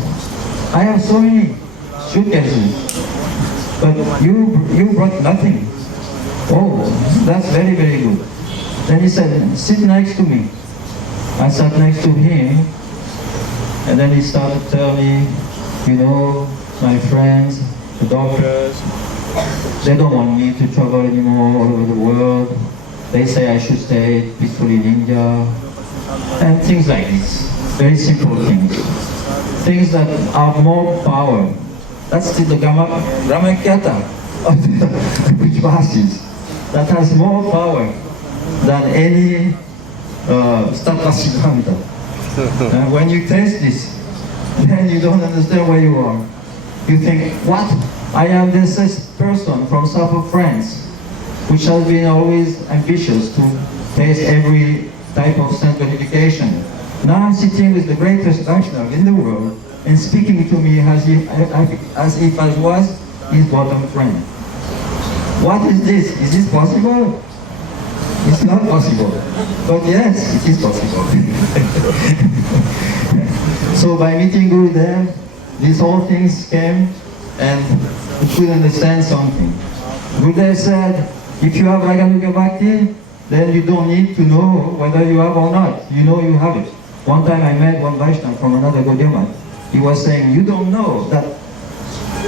I have so many suitcases, but you brought nothing. Oh, that's very, very good." Then he said, "Sit next to me." I sat next to him, and then he started telling me, "You know, my friends, the doctors, they don't want me to travel anymore all over the world. They say I should stay peacefully in India," and things like this. Very simple things. Things that are more power. That's the Brahmakyata of the Brajvasis. That has more power than any Statra Siddhanta. And when you taste this, then you don't understand where you are. You think, what? I am this person from south of France, which has been always ambitious to taste every type of sense gratification. Now I'm sitting with the greatest Vaishnava in the world and speaking to me as if I was his bottom friend. What is this? Is this possible? It's not possible. But yes, it is possible. So by meeting Gurudev, these whole things came and we could understand something. Gurudev said, if you have Raganuga Bhakti, then you don't need to know whether you have or not. You know you have it. One time I met one Vaishnava from another Gaudiya Math. He was saying, you don't know that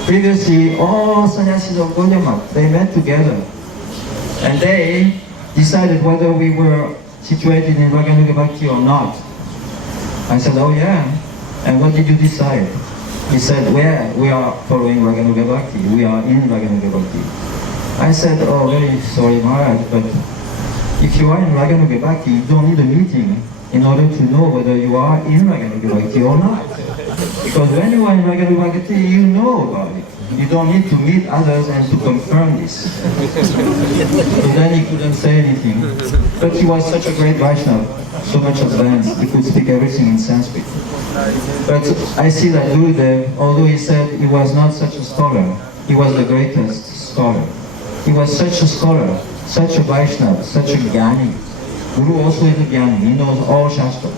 previously all sannyasis of Gaudiya Math, they met together and they decided whether we were situated in Raganuga Bhakti or not. I said, oh yeah, and what did you decide? He said, well, we are following Raganuga Bhakti, we are in Raganuga Bhakti. I said, oh, very sorry Maharaj, but if you are in Raganuga Bhakti, you don't need a meeting in order to know whether you are in Raganuga Bhakti or not. Because when you are in Raganuga Bhakti, you know about it. You don't need to meet others and to confirm this. So then he couldn't say anything. But he was such a great Vaishnava, so much advanced, he could speak everything in Sanskrit. But I see that Gurudev, although he said he was not such a scholar, he was the greatest scholar. He was such a scholar, such a Vaishnava, such a Jnani. Guru also is a Jnani, he knows all Shastra.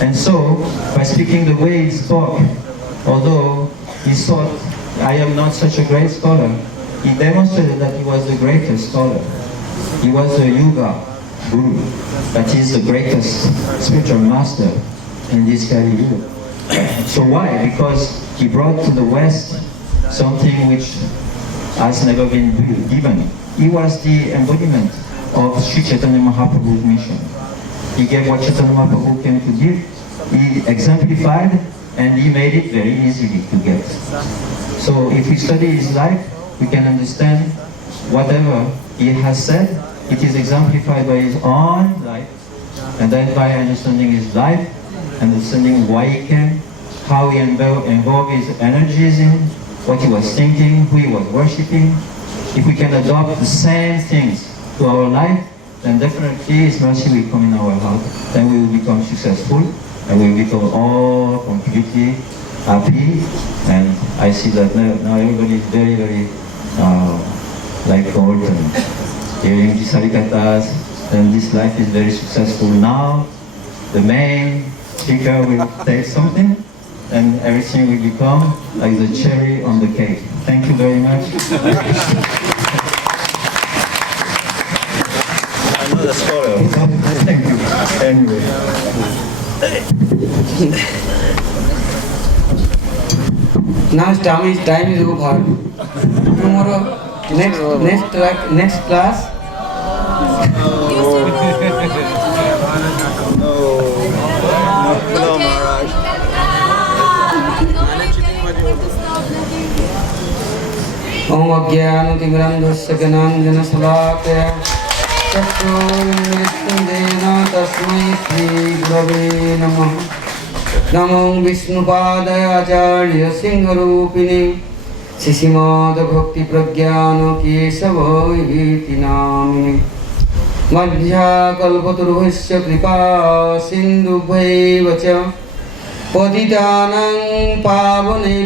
And so, by speaking the way he spoke, although he thought, I am not such a great scholar, he demonstrated that he was the greatest scholar. He was a Yuga Guru, that is the greatest spiritual master in this Kali Yuga. So why? Because he brought to the West something which has never been given. He was the embodiment of Sri Chaitanya Mahaprabhu's mission. He gave what Chaitanya Mahaprabhu came to give. He exemplified and he made it very easily to get. So if we study his life, we can understand whatever he has said, it is exemplified by his own life. And then by understanding his life, understanding why he came, how he involved his energies in, what he was thinking, who he was worshipping. If we can adopt the same things to our life, then definitely his mercy will come in our heart. Then we will become successful and we will become all completely happy. And I see that now everybody is very, very like gold and hearing these harikathas, and this life is very successful. Now the main speaker will take something and everything will become like the cherry on the cake. Thank you very much. I'm not a scholar. Thank you. Anyway. Now time is over. Tomorrow, next class. Om Ajnana-timirandhasya Jnananjana-salakaya Chakshurunnmitundena tasmai Shri Gurave Namah. Namo Vishnupadaya Acharya Singharupini Sishimad Bhakti Pragyana Kesava Iti Namini मध्याकल्पतरुभ्यश्च कृपा सिन्धुभ्यैव च पतितानां पावने